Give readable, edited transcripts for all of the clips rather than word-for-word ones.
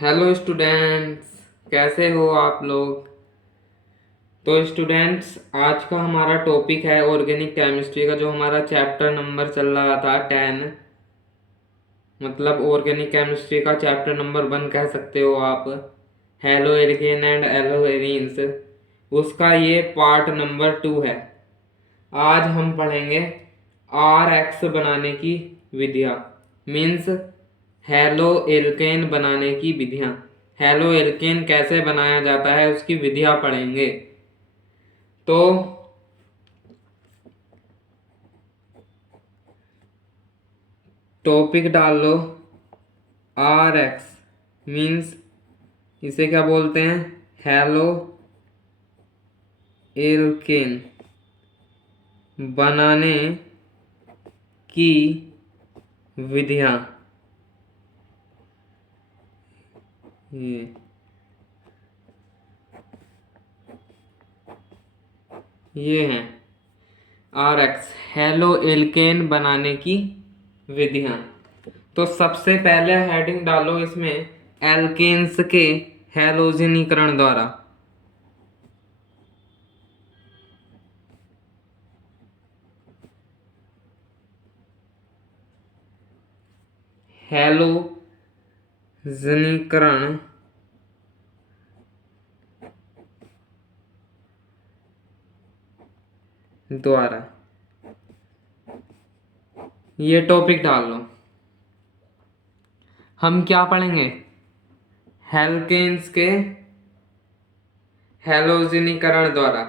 Hello students, कैसे हो आप लोग। तो स्टूडेंट्स, आज का हमारा टॉपिक है ऑर्गेनिक केमिस्ट्री का, जो हमारा चैप्टर नंबर चल रहा था 10। मतलब ऑर्गेनिक केमिस्ट्री का चैप्टर नंबर 1 कह सकते हो आप, हेलो एल्केन एंड एल्कोहेरीन्स। उसका ये पार्ट नंबर 2 है। आज हम पढ़ेंगे आर एक्स बनाने की विधियाँ, मीन्स हेलो एल्केन बनाने की विधियाँ। हेलो एल्केन कैसे बनाया जाता है उसकी विधियाँ पढ़ेंगे। तो टॉपिक डाल लो आर एक्स, मीन्स इसे क्या बोलते हैं, हेलो एल्केन बनाने की विधियाँ। ये हैं आर एक्स, हेलो एल्केन बनाने की विधियाँ। तो सबसे पहले हेडिंग डालो इसमें, एल्केन्स के हैलोजनीकरण द्वारा। हैलोजनीकरण द्वारा, ये टॉपिक डाल लो। हम क्या पढ़ेंगे, एल्केन्स के हैलोजनीकरण द्वारा।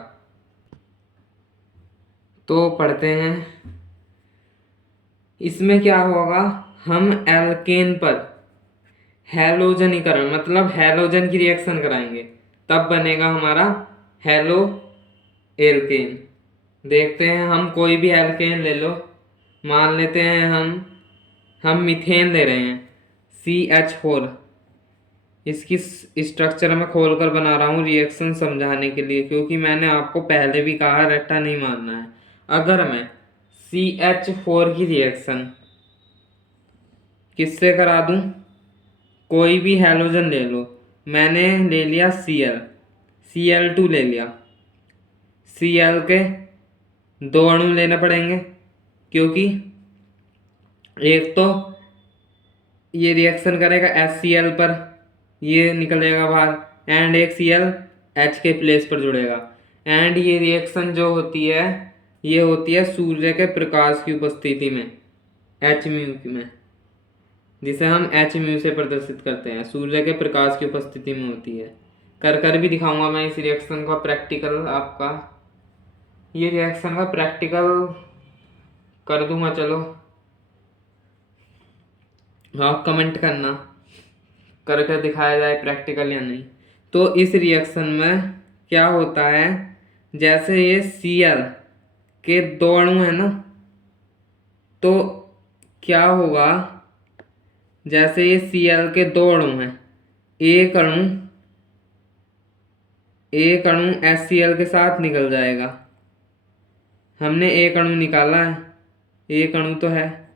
तो पढ़ते हैं, इसमें क्या होगा, हम एल्केन पर हैलोजनीकरण मतलब हैलोजन की रिएक्शन कराएंगे, तब बनेगा हमारा हेलो एल्केन। देखते हैं, हम कोई भी एल्केन ले लो, मान लेते हैं हम मीथेन ले रहे हैं CH4। इसकी स्ट्रक्चर मैं खोल कर बना रहा हूँ रिएक्शन समझाने के लिए, क्योंकि मैंने आपको पहले भी कहा रट्टा नहीं मारना है। अगर मैं CH4 की रिएक्शन किससे करा दूं, कोई भी हैलोजन ले लो, मैंने ले लिया Cl2 ले लिया। Cl के 2 अणु लेने पड़ेंगे, क्योंकि एक तो ये रिएक्शन करेगा HCl पर, ये निकलेगा बाहर, एंड एक ClH के प्लेस पर जुड़ेगा। एंड ये रिएक्शन जो होती है, ये होती है सूर्य के प्रकाश की उपस्थिति में, Hµ में, जिसे हम Hµ से प्रदर्शित करते हैं, सूर्य के प्रकाश की उपस्थिति में होती है। कर भी दिखाऊंगा मैं इस रिएक्शन का प्रैक्टिकल आपका। ये रिएक्शन का प्रैक्टिकल कर दूंगा, चलो आप कमेंट करना करके दिखाया जाए प्रैक्टिकल या नहीं। तो इस रिएक्शन में क्या होता है, जैसे ये Cl के 2 अणु है ना, तो क्या होगा, जैसे ये Cl के 2 अणु हैं, एक अणु HCl के साथ निकल जाएगा। हमने एक अणु निकाला है, एक अणु तो है,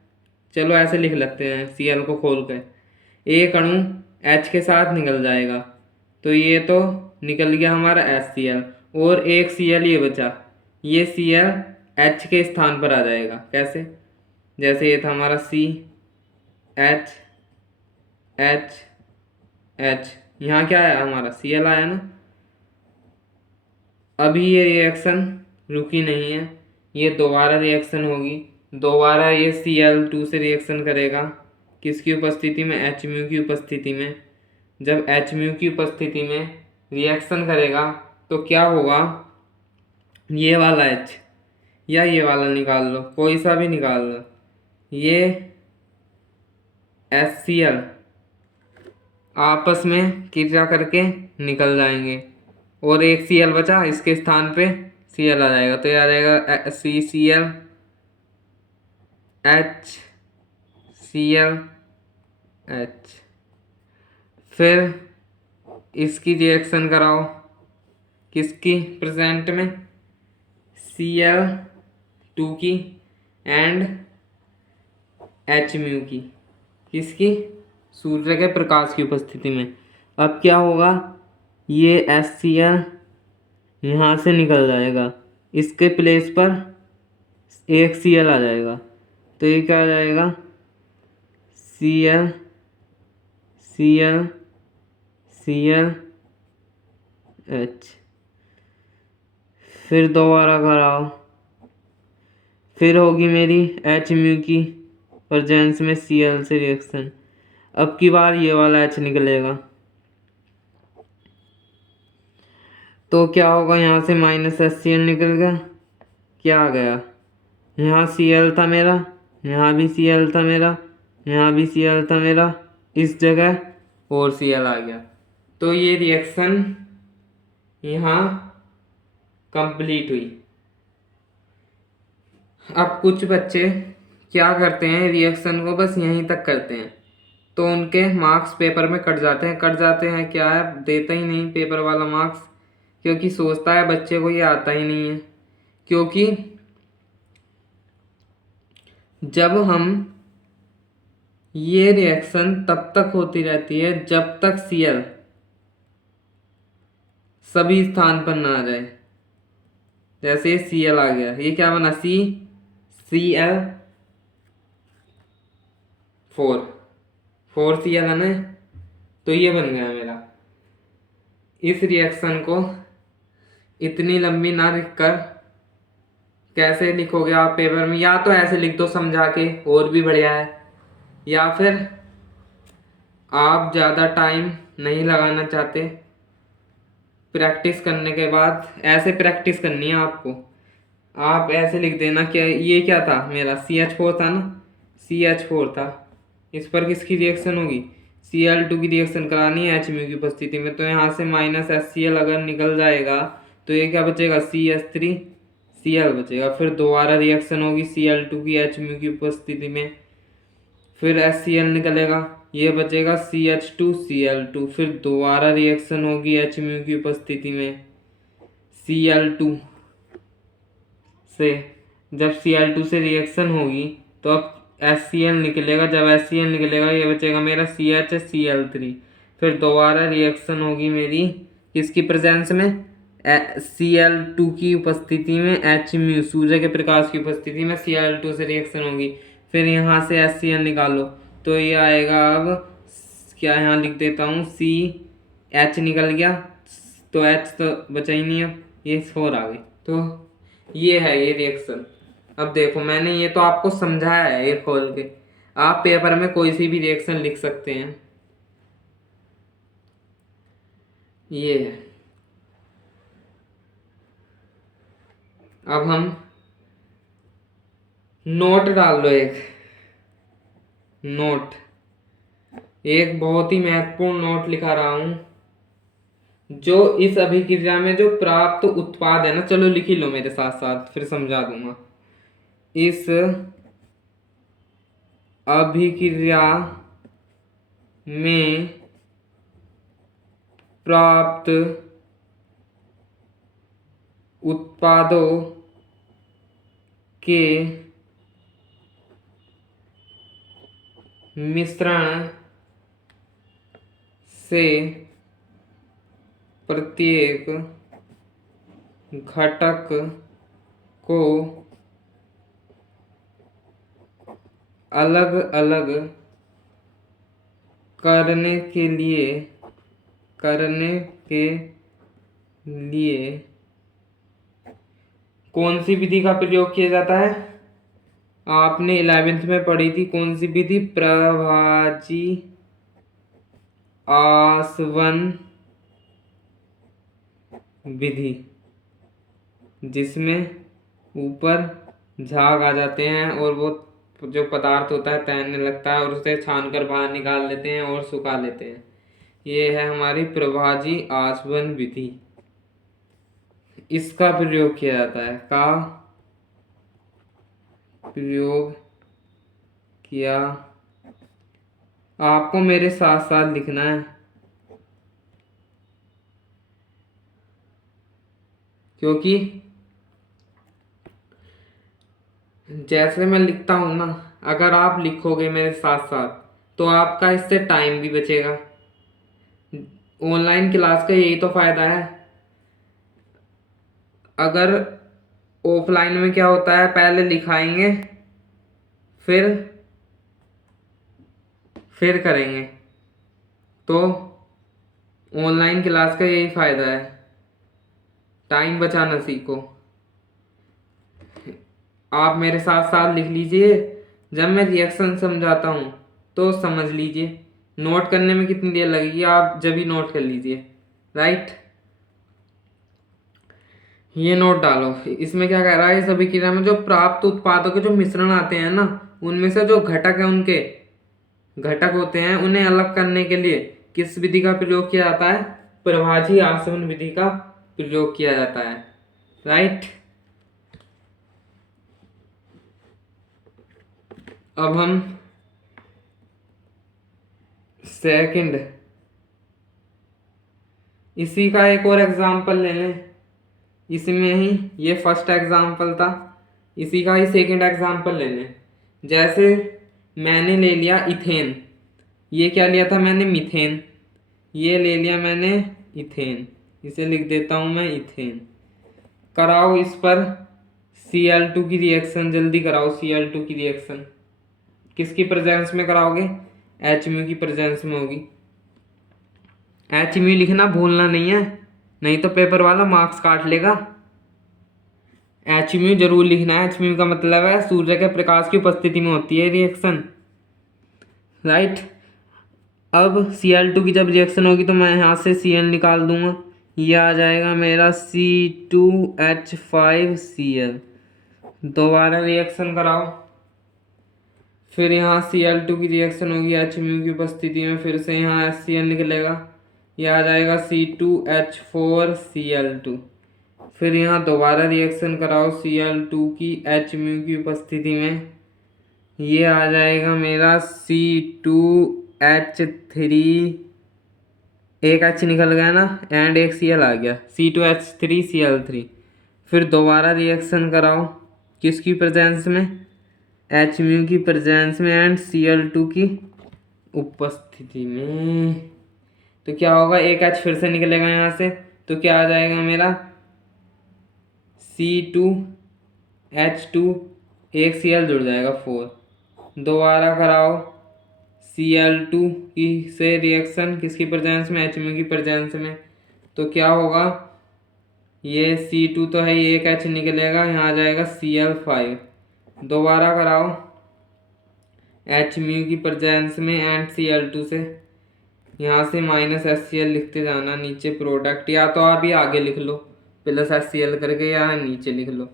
चलो ऐसे लिख लेते हैं Cl को खोल के, एक अणु H के साथ निकल जाएगा, तो ये तो निकल गया हमारा HCl, और एक Cl ये बचा, ये Cl H के स्थान पर आ जाएगा। कैसे, जैसे ये था हमारा CH H H, यहाँ क्या आया हमारा Cl आया ना। अभी ये रिएक्शन रुकी नहीं है, ये दोबारा रिएक्शन होगी, दोबारा ये Cl2 से रिएक्शन करेगा, किसकी उपस्थिति में, Hµ की उपस्थिति में। जब Hµ की उपस्थिति में रिएक्शन करेगा तो क्या होगा, ये वाला H या ये वाला निकाल लो, कोई सा भी निकाल लो, ये HCl आपस में क्रिया करके निकल जाएंगे, और एक Cl बचा, इसके स्थान पे Cl आ जाएगा, तो ये आ जाएगा CCl HCl H। फिर इसकी रिएक्शन कराओ, किसकी प्रेजेंट में, Cl2 की एंड Hµ की, किसकी, सूर्य के प्रकाश की उपस्थिति में। अब क्या होगा, ये HCl यहाँ से निकल जाएगा, इसके प्लेस पर एक Cl आ जाएगा। तो ये क्या आ जाएगा, Cl Cl Cl H। फिर दोबारा घर आओ, फिर होगी मेरी H म्यू की प्रेजेंस में Cl से रिएक्शन। अब की बार ये वाला H निकलेगा, तो क्या होगा, यहाँ से -HCl निकल गया, क्या आ गया, यहाँ Cl था मेरा, यहाँ भी Cl था मेरा, यहाँ भी Cl था मेरा, इस जगह और Cl आ गया। तो ये रिएक्शन यहाँ कंप्लीट हुई। अब कुछ बच्चे क्या करते हैं, रिएक्शन को बस यहीं तक करते हैं, तो उनके मार्क्स पेपर में कट जाते हैं क्या है, देता ही नहीं पेपर वाला मार्क्स, क्योंकि सोचता है बच्चे को ये आता ही नहीं है। क्योंकि जब हम ये रिएक्शन तब तक होती रहती है जब तक Cl सभी स्थान पर ना आ जाए। जैसे Cl आ गया, ये क्या बना, Cl4 Cl है ना, तो ये बन गया मेरा। इस रिएक्शन को इतनी लंबी ना लिखकर कैसे लिखोगे आप पेपर में, या तो ऐसे लिख दो समझा के, और भी बढ़िया है, या फिर आप ज़्यादा टाइम नहीं लगाना चाहते, प्रैक्टिस करने के बाद ऐसे प्रैक्टिस करनी है आपको। आप ऐसे लिख देना कि ये क्या था मेरा, CH4 था ना, CH4 था, इस पर किसकी रिएक्शन होगी, Cl2 की रिएक्शन करानी है H म्यू की उपस्थिति में, तो यहाँ से -HCl अगर निकल जाएगा तो ये क्या बचेगा, CH3Cl बचेगा। फिर दोबारा रिएक्शन होगी Cl2 की H म्यू की उपस्थिति में, फिर HCl निकलेगा, ये बचेगा CH2Cl2। फिर दोबारा रिएक्शन होगी H म्यू की उपस्थिति में Cl2 से, जब Cl2 से रिएक्शन होगी तो अब HCl निकलेगा, जब HCl निकलेगा ये बचेगा मेरा CHCl3। फिर दोबारा रिएक्शन होगी मेरी किसकी प्रेजेंस में, Cl2 की उपस्थिति में H म्यू, सूर्य के प्रकाश की उपस्थिति में Cl2 से रिएक्शन होगी। फिर यहाँ से HCl निकालो, तो ये आएगा, अब क्या यहाँ लिख देता हूँ, CH निकल गया, तो H तो बचा ही नहीं, अब ये 4 आ गई। तो ये है ये रिएक्शन। अब देखो मैंने ये तो आपको समझाया है ये खोल के, आप पेपर में कोई सी भी रिएक्शन लिख सकते हैं। ये है, अब हम नोट डाल लो, एक नोट, एक बहुत ही महत्वपूर्ण नोट लिखा रहा हूं, जो इस अभिक्रिया में जो प्राप्त उत्पाद है ना, चलो लिख ही लो मेरे साथ साथ, फिर समझा दूंगा। इस अभिक्रिया में प्राप्त उत्पादों के मिश्रण से प्रत्येक घटक को अलग अलग करने के लिए कौन सी विधि का प्रयोग किया जाता है, आपने 11वीं में पढ़ी थी, कौन सी विधि, प्रभाजी आसवन विधि, जिसमें ऊपर झाग आ जाते हैं और वो जो पदार्थ होता है तैरने लगता है, और उसे छानकर बाहर निकाल लेते हैं और सुखा लेते हैं। ये है हमारी प्रभाजी आसवन विधि, इसका प्रयोग किया जाता है, का प्रयोग किया, आपको मेरे साथ साथ लिखना है, क्योंकि जैसे मैं लिखता हूं ना, अगर आप लिखोगे मेरे साथ साथ तो आपका इससे टाइम भी बचेगा। ऑनलाइन क्लास का यही तो फायदा है। अगर ऑफलाइन में क्या होता है, पहले लिखाएंगे फिर करेंगे। तो ऑनलाइन क्लास का यही फायदा है, टाइम बचाना सीखो। आप मेरे साथ साथ लिख लीजिए, जब मैं रिएक्शन समझाता हूँ तो समझ लीजिए। नोट करने में कितनी देर लगेगी, आप जब ही नोट कर लीजिए। राइट, ये नोट डालो। इसमें क्या कह रहा है, सभी क्रिया में जो प्राप्त उत्पादों के जो मिश्रण आते हैं ना, उनमें से जो घटक है, उनके घटक होते हैं, उन्हें अलग करने के लिए किस विधि का प्रयोग किया जाता है? प्रभाजी आसवन विधि का प्रयोग किया जाता है। राइट, अब हम सेकंड इसी का एक और एग्जाम्पल ले लें। इसमें ही ये फर्स्ट एग्जाम्पल था, इसी का ही सेकंड एग्जाम्पल ले लें। जैसे मैंने ले लिया इथेन, ये क्या लिया था मैंने? मीथेन। ये ले लिया मैंने इथेन, इसे लिख देता हूं मैं इथेन। कराओ इस पर Cl2 की रिएक्शन, जल्दी कराओ Cl2 की रिएक्शन। किसकी प्रेजेंस में कराओगे? HMu की प्रेजेंस में होगी। HMu लिखना भूलना नहीं है, नहीं तो पेपर वाला मार्क्स काट लेगा। HMu जरूर लिखना है। HMu का मतलब है सूर्य के प्रकाश की उपस्थिति में होती है रिएक्शन। राइट, अब Cl2 की जब रिएक्शन होगी तो मैं यहाँ से Cl निकाल दूंगा, ये आ जाएगा मेरा C2H5Cl। दोबारा रिएक्शन कराओ, फिर यहाँ Cl2 की रिएक्शन होगी HMu की उपस्थिति में, फिर से यहाँ HCl निकलेगा, यह आ जाएगा C2H4Cl2। फिर यहाँ दोबारा रिएक्शन कराओ Cl2 की HMu की उपस्थिति में, ये आ जाएगा मेरा C2H3, एक H निकल गया ना एंड एक Cl आ गया, C2H3Cl3। फिर दोबारा रिएक्शन कराओ, किसकी प्रेजेंस में? HMu की प्रेजेंस में एंड Cl2 की उपस्थिति में। तो क्या होगा, एक H फिर से निकलेगा यहाँ से, तो क्या आ जाएगा मेरा C2H2, एक Cl जुड़ जाएगा 4। दोबारा कराओ Cl2 की से रिएक्शन, किसकी प्रेजेंस में? HMu की प्रेजेंस में। तो क्या होगा, ये C2 तो है, ये एक H निकलेगा, यहाँ आ जाएगा Cl5। दोबारा कराओ HMu की प्रेजेंस में एंड Cl2 से, यहाँ से -HCl लिखते जाना नीचे प्रोडक्ट, या तो आप ये आगे लिख लो +HCl करके, या नीचे लिख लो।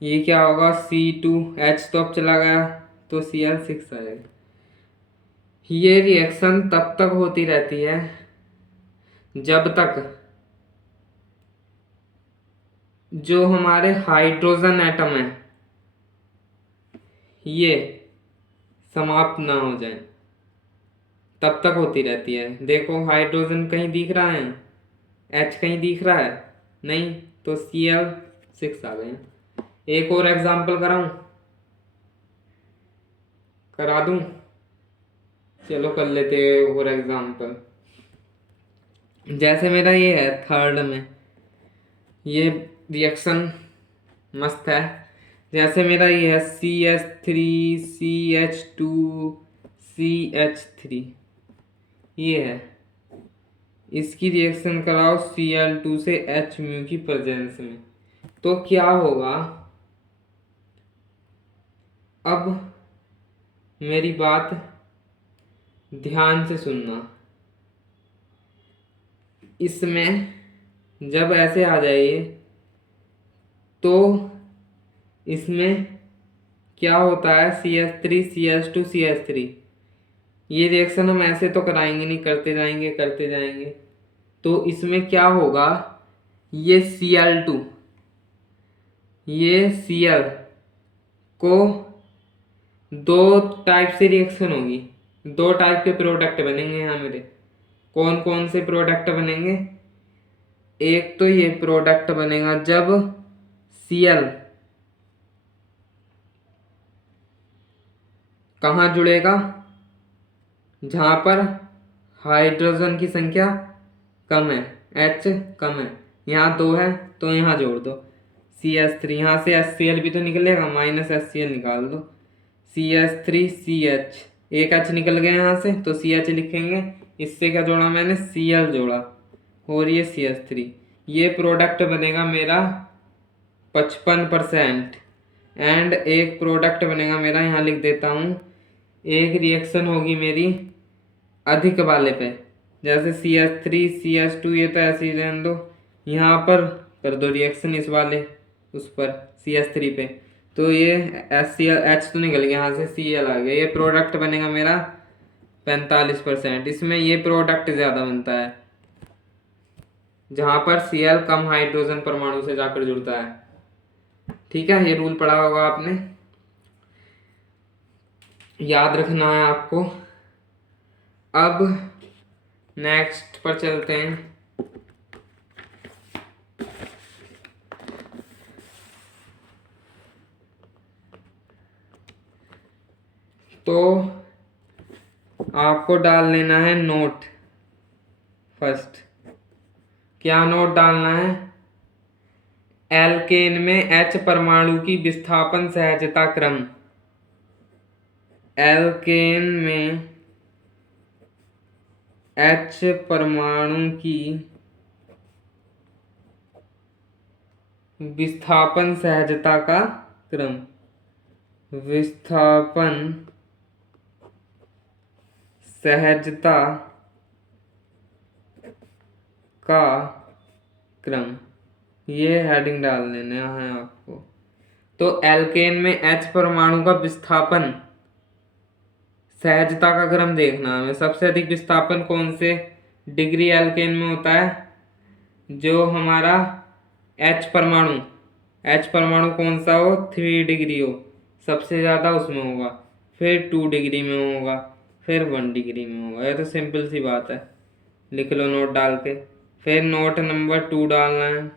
ये क्या होगा, C2H तो अब चला गया तो Cl6 आएगा। ये रिएक्शन तब तक होती रहती है जब तक जो हमारे हाइड्रोजन एटम है ये समाप्त ना हो जाए, तब तक होती रहती है। देखो हाइड्रोजन कहीं दिख रहा है, H कहीं दिख रहा है नहीं, तो Cl6 आ गए। एक और एग्जांपल कराऊं? करा दूं? चलो कर लेते हैं और एग्जांपल। जैसे मेरा ये है थर्ड में, ये रिएक्शन मस्त है। जैसे मेरा ये है CH3CH2CH3, ये है, इसकी रिएक्शन कराओ Cl2 से HMu की प्रेजेंस में, तो क्या होगा? अब मेरी बात ध्यान से सुनना, इसमें जब ऐसे आ जाइए तो इसमें क्या होता है, CH3CH2CH3, ये रिएक्शन हम ऐसे तो कराएंगे नहीं, करते जाएंगे करते जाएंगे। तो इसमें क्या होगा, ये Cl2, ये Cl को दो टाइप से रिएक्शन होगी, दो टाइप के प्रोडक्ट बनेंगे यहाँ मेरे। कौन कौन से प्रोडक्ट बनेंगे? एक तो ये प्रोडक्ट बनेगा जब Cl कहाँ जुड़ेगा, जहां पर हाइड्रोजन की संख्या कम है, H कम है, यहाँ 2 है तो यहाँ जोड़ दो CH3, यहाँ से HCl भी तो निकलेगा, माइनस HCl निकाल दो, CH3 CH, एक H निकल गया यहाँ से तो CH लिखेंगे, इससे क्या जोड़ा मैंने, Cl जोड़ा और ये CH3, ये प्रोडक्ट बनेगा मेरा 55%। एंड एक प्रोडक्ट बनेगा मेरा, यहाँ लिख देता हूँ, एक रिएक्शन होगी मेरी अधिक वाले पे, जैसे CH3 CH2 ये तो ऐसे ही रहने दो, यहाँ पर कर दो रिएक्शन इस वाले उस पर CH3 पे, तो ये HCl H तो निकल गया, यहाँ से Cl आ गया, ये प्रोडक्ट बनेगा मेरा 45%। इसमें ये प्रोडक्ट ज़्यादा बनता है जहाँ पर Cl कम हाइड्रोजन परमाणु से जाकर जुड़ता है। ठीक है, ये रूल पढ़ा होगा आपने, याद रखना है आपको। अब नेक्स्ट पर चलते हैं। तो आपको डाल लेना है नोट। फर्स्ट क्या नोट डालना है, एल्केन में H परमाणु की विस्थापन सहजता क्रम, एल्केन में H परमाणु की विस्थापन सहजता का क्रम, विस्थापन सहजता का क्रम, ये हेडिंग डाल देना है आपको। तो एल्केन में H परमाणु का विस्थापन सहजता का क्रम देखना है। सबसे अधिक विस्थापन कौन से डिग्री एल्केन में होता है, जो हमारा H परमाणु कौन सा हो, 3 डिग्री हो, सबसे ज़्यादा उसमें होगा, फिर 2 डिग्री में होगा, फिर 1 डिग्री में होगा। ये तो सिंपल सी बात है, लिख लो नोट डाल के। फिर नोट नंबर 2 डालना है,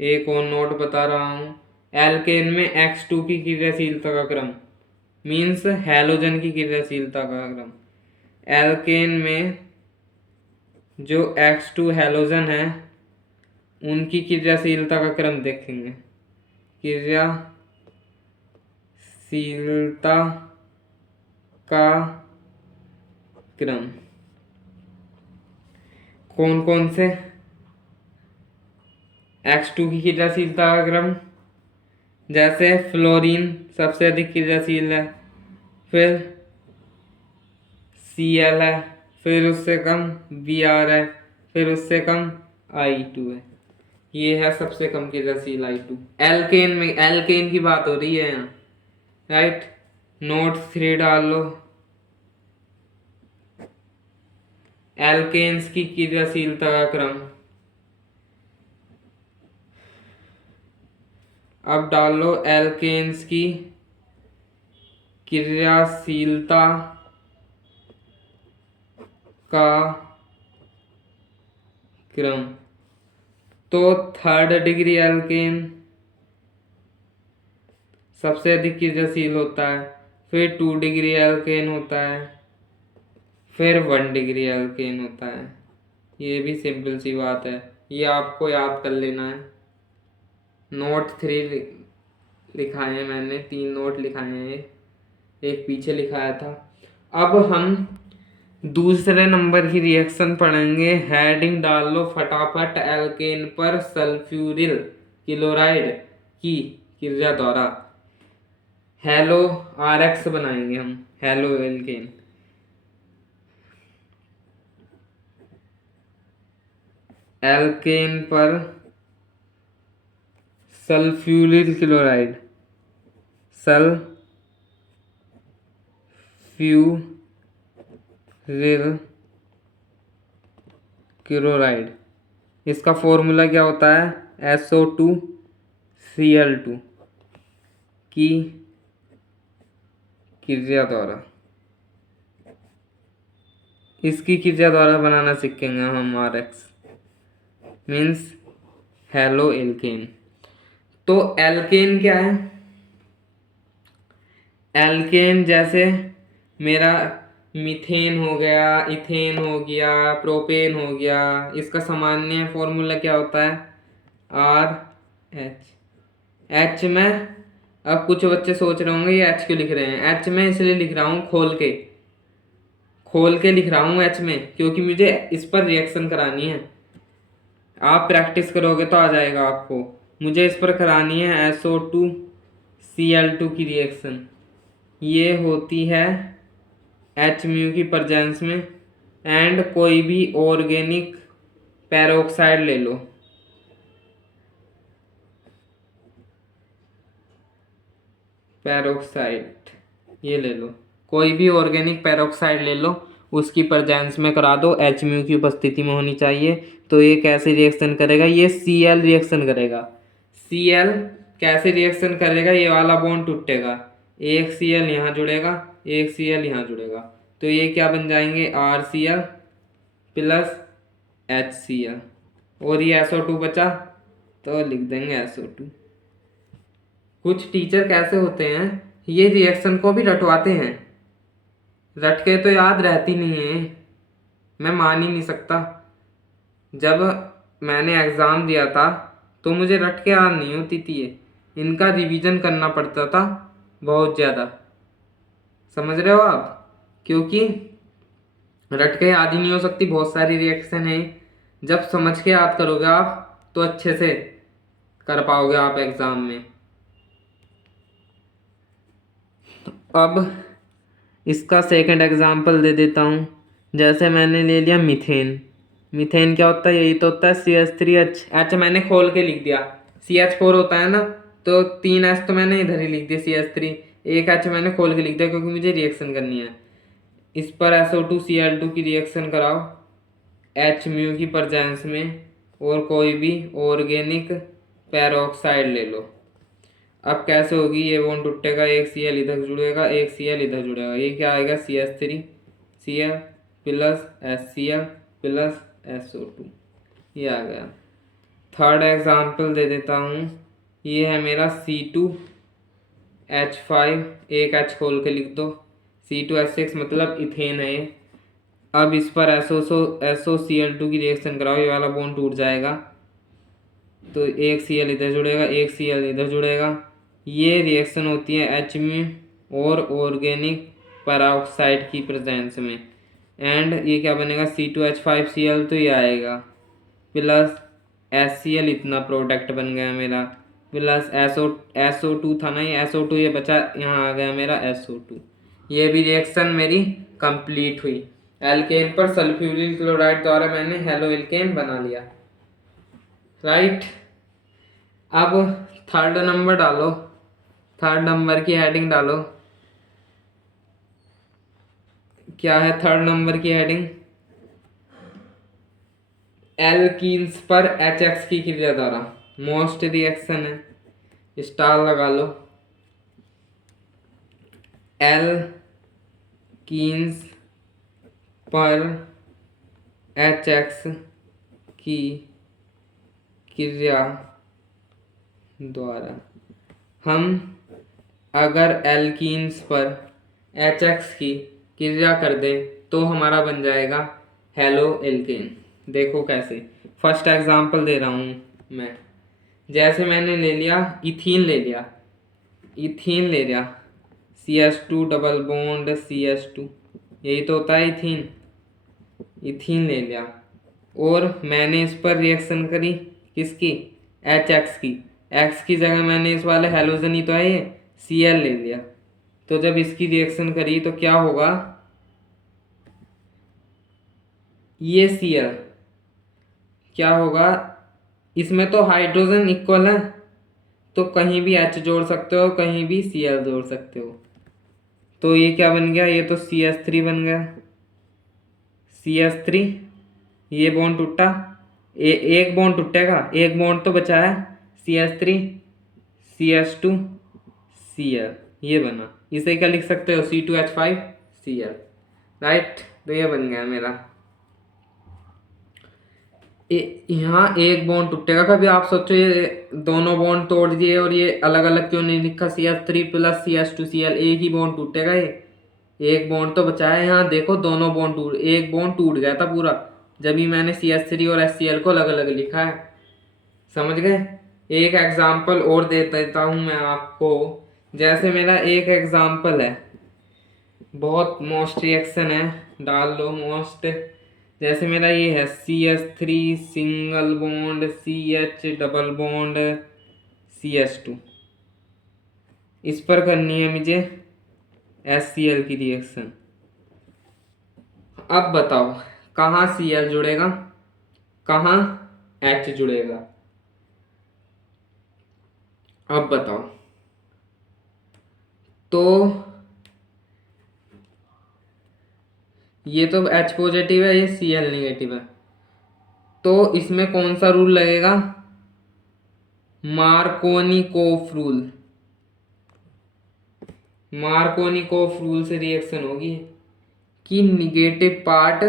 एक और नोट बता रहा हूँ, एल्केन में X2 की क्रियाशीलता का क्रम, मीन्स हैलोजन की क्रियाशीलता का क्रम। एल्केन में जो X2 हैलोजन है उनकी क्रियाशीलता का क्रम देखेंगे, क्रियाशीलता का क्रम कौन कौन से, X2 की क्रियाशीलता का क्रम, जैसे फ्लोरीन सबसे अधिक क्रियाशील है, फिर Cl है, फिर उससे कम Br है, फिर उससे कम I2 है, ये है सबसे कम क्रियाशील I2। एल्केन में, एल्केन की बात हो रही है यहाँ, राइट। नोट 3 डाल लो, एल्केन्स की क्रियाशीलता का क्रम। अब डाल लो एल्केन्स की क्रियाशीलता का क्रम। तो 3rd डिग्री एल्केन सबसे अधिक क्रियाशील होता है, फिर 2 डिग्री एल्केन होता है, फिर 1 डिग्री एल्केन होता है। ये भी सिंपल सी बात है, ये आपको याद कर लेना है। नोट 3 लिखाए हैं मैंने, 3 नोट लिखाए हैं, एक पीछे लिखाया था। अब हम दूसरे नंबर की रिएक्शन पढ़ेंगे, हेडिंग डाल लो फटाफट, एल्केन पर सल्फ्यूरिल क्लोराइड की क्रिया द्वारा हेलो RX बनाएंगे हम, हेलो एल्केन। एल्केन पर सल्फ्यूरिल क्लोराइड, सल्फ्यूरिल क्लोराइड, इसका फॉर्मूला क्या होता है, SO2Cl2 की क्रिया द्वारा, इसकी क्रिया द्वारा बनाना सीखेंगे हम RX, मीन्स हेलो एल्केन। तो एल्केन क्या है, एल्केन जैसे मेरा मीथेन हो गया, इथेन हो गया, प्रोपेन हो गया। इसका सामान्य फॉर्मूला क्या होता है? R H. एच में, अब कुछ बच्चे सोच रहे होंगे ये एच क्यों लिख रहे हैं। एच में इसलिए लिख रहा हूँ खोल के लिख रहा हूँ एच में, क्योंकि मुझे इस पर रिएक्शन करानी है। आप प्रैक्टिस करोगे तो आ जाएगा आपको। मुझे इस पर करानी है SO2 Cl2 की रिएक्शन। ये होती है एच म्यू की प्रेजेंस में। एंड कोई भी ऑर्गेनिक पेरोक्साइड ले लो, पेरोक्साइड ये ले लो, कोई भी ऑर्गेनिक पेरोक्साइड ले लो, उसकी प्रेजेंस में करा दो, एच म्यू की उपस्थिति में होनी चाहिए। तो ये कैसे रिएक्शन करेगा? ये Cl रिएक्शन करेगा। Cl कैसे रिएक्शन करेगा? ये वाला बॉन्ड टूटेगा, एक Cl यहाँ जुड़ेगा, एक Cl यहाँ जुड़ेगा, तो ये क्या बन जाएंगे? RCl plus HCl। और ये SO2 बचा तो लिख देंगे SO2। कुछ टीचर कैसे होते हैं, ये रिएक्शन को भी रटवाते हैं। रट के तो याद रहती नहीं है, मैं मान ही नहीं सकता। जब मैंने एग्ज़ाम दिया था तो मुझे रट के याद नहीं होती थी ये, इनका रिवीजन करना पड़ता था बहुत ज़्यादा। समझ रहे हो आप? क्योंकि रट के याद ही नहीं हो सकती, बहुत सारी रिएक्शन है। जब समझ के याद करोगे आप तो अच्छे से कर पाओगे आप एग्ज़ाम में। अब इसका सेकंड एग्जांपल दे देता हूँ। जैसे मैंने ले लिया मीथेन। मीथेन क्या होता है? यही तो होता है CH3H। एच मैंने खोल के लिख दिया, CH4 होता है ना, तो 3H तो मैंने इधर ही लिख दिया, CH3। एक H मैंने खोल के लिख दिया क्योंकि मुझे रिएक्शन करनी है। इस पर SO2Cl2 की रिएक्शन कराओ एच म्यू की प्रेजेंस में, और कोई भी ऑर्गेनिक पेरोक्साइड ले लो। अब कैसे होगी? ये बॉन्ड टूटेगा, एक Cl इधर जुड़ेगा, एक Cl इधर जुड़ेगा, ये क्या आएगा? CH3Cl plus HCl plus SO2, ये आ गया। थर्ड एग्जांपल दे देता हूँ। ये है मेरा C2H5, एक H खोल के लिख दो, C2H6 मतलब इथेन है ये। अब इस पर SOCl2 की रिएक्शन कराओ, ये वाला बॉन्ड टूट जाएगा, तो एक Cl इधर जुड़ेगा, एक Cl इधर जुड़ेगा। ये रिएक्शन होती है एच म्यू और ऑर्गेनिक पेरोक्साइड की प्रेजेंस में। एंड ये क्या बनेगा? C2H5Cl, तो ये आएगा प्लस HCl, इतना प्रोडक्ट बन गया मेरा, प्लस SO2 था ना, ये SO2 ये बचा, यहाँ आ गया मेरा SO2। ये भी रिएक्शन मेरी कंप्लीट हुई। एल्केन पर सल्फ्यूरिल क्लोराइड द्वारा मैंने हेलो एल्केन बना लिया। राइट। अब थर्ड नंबर डालो, थर्ड नंबर की हेडिंग डालो। क्या है थर्ड नंबर की हेडिंग? एल्कीन्स पर HX की क्रिया द्वारा मोस्ट रिएक्शन है, स्टार लगा लो। एल्कीन्स पर HX की क्रिया द्वारा, हम अगर एल्कीन्स पर HX की क्रिया कर दें तो हमारा बन जाएगा हेलो एल्केन। देखो कैसे, फर्स्ट एग्जांपल दे रहा हूँ मैं। जैसे मैंने ले लिया इथीन, ले लिया CH2 डबल बॉन्ड CH2, यही तो होता है इथीन ले लिया, और मैंने इस पर रिएक्शन करी किसकी? HX की। X की जगह मैंने इस वाले हेलोजन ही तो है ये, Cl ले लिया। तो जब इसकी रिएक्शन करी तो क्या होगा? ये Cl क्या होगा? इसमें तो हाइड्रोजन इक्वल है, तो कहीं भी H जोड़ सकते हो, कहीं भी Cl जोड़ सकते हो। तो ये क्या बन गया? ये तो CH3 बन गया, CH3। ये बॉन्ड टूटा, एक बॉन्ड टूटेगा, एक बॉन्ड तो बचा है, CH3 CH2 Cl, ये बना। इसे क्या लिख सकते हो? C2H5Cl। राइट। तो ये बन गया मेरा। यहाँ एक बॉन्ड टूटेगा। कभी आप सोचो ये दोनों बॉन्ड तोड़ दिए और ये अलग अलग क्यों नहीं लिखा? CH3 प्लस CH2Cl, एक ही बॉन्ड टूटेगा ये, एक बॉन्ड तो बचा है। यहाँ देखो दोनों बॉन्ड एक बॉन्ड टूट गया था पूरा, जब भी मैंने CH3 और HCl को अलग अलग लिखा है। समझ गए। एक एग्जाम्पल और दे देता हूँ मैं आपको। जैसे मेरा एक एग्जाम्पल है, बहुत मोस्ट रिएक्शन है, डाल लो मोस्ट। जैसे मेरा ये है CH3 single bond CH double bond CH2, इस पर करनी है मुझे HCl की रिएक्शन। अब बताओ कहाँ Cl जुड़ेगा, कहाँ H जुड़ेगा। अब बताओ। तो ये तो H पॉजिटिव है, ये Cl नेगेटिव है, तो इसमें कौन सा रूल लगेगा, मार्कोनिकोफ रूल। मार्कोनिकोफ रूल से रिएक्शन होगी कि निगेटिव पार्ट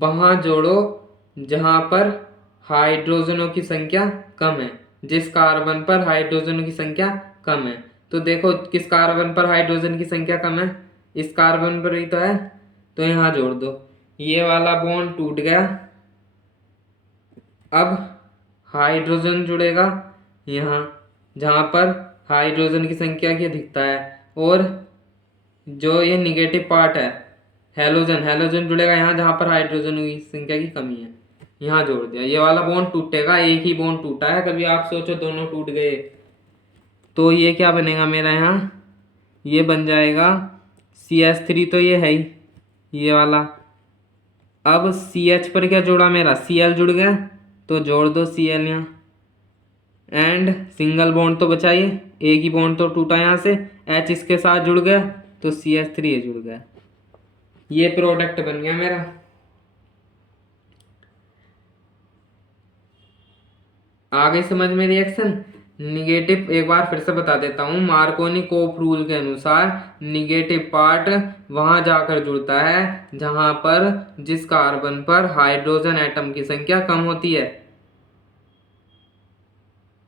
वहां जोड़ो जहां पर हाइड्रोजनों की संख्या कम है, जिस कार्बन पर हाइड्रोजनों की संख्या कम है। तो देखो किस कार्बन पर हाइड्रोजन की संख्या कम है, इस कार्बन पर ही तो है, तो यहाँ जोड़ दो। ये वाला बॉन्ड टूट गया, अब हाइड्रोजन जुड़ेगा यहाँ जहाँ पर हाइड्रोजन की संख्या की अधिकता है, और जो ये निगेटिव पार्ट है हैलोजन, हैलोजन जुड़ेगा यहाँ जहाँ पर हाइड्रोजन की संख्या की कमी है, यहाँ जोड़ दिया। ये वाला बॉन्ड टूटेगा, एक ही बॉन्ड टूटा है, कभी आप सोचो दोनों टूट गए तो ये क्या बनेगा मेरा यहाँ, ये बन जाएगा CH3, तो ये है ही ये वाला। अब CH पर क्या जोड़ा मेरा, Cl जुड़ गया, तो जोड़ दो Cl यहाँ, एंड सिंगल बॉन्ड तो बचा, ये एक ही बॉन्ड तो टूटा यहाँ से, H इसके साथ जुड़ गया तो CH3 ये जुड़ गया, ये प्रोडक्ट बन गया मेरा। आगे समझ में रिएक्शन। निगेटिव एक बार फिर से बता देता हूँ, मार्कोनिकोफ रूल के अनुसार निगेटिव पार्ट वहां जाकर जुड़ता है जहां पर जिस कार्बन पर हाइड्रोजन एटम की संख्या कम होती है।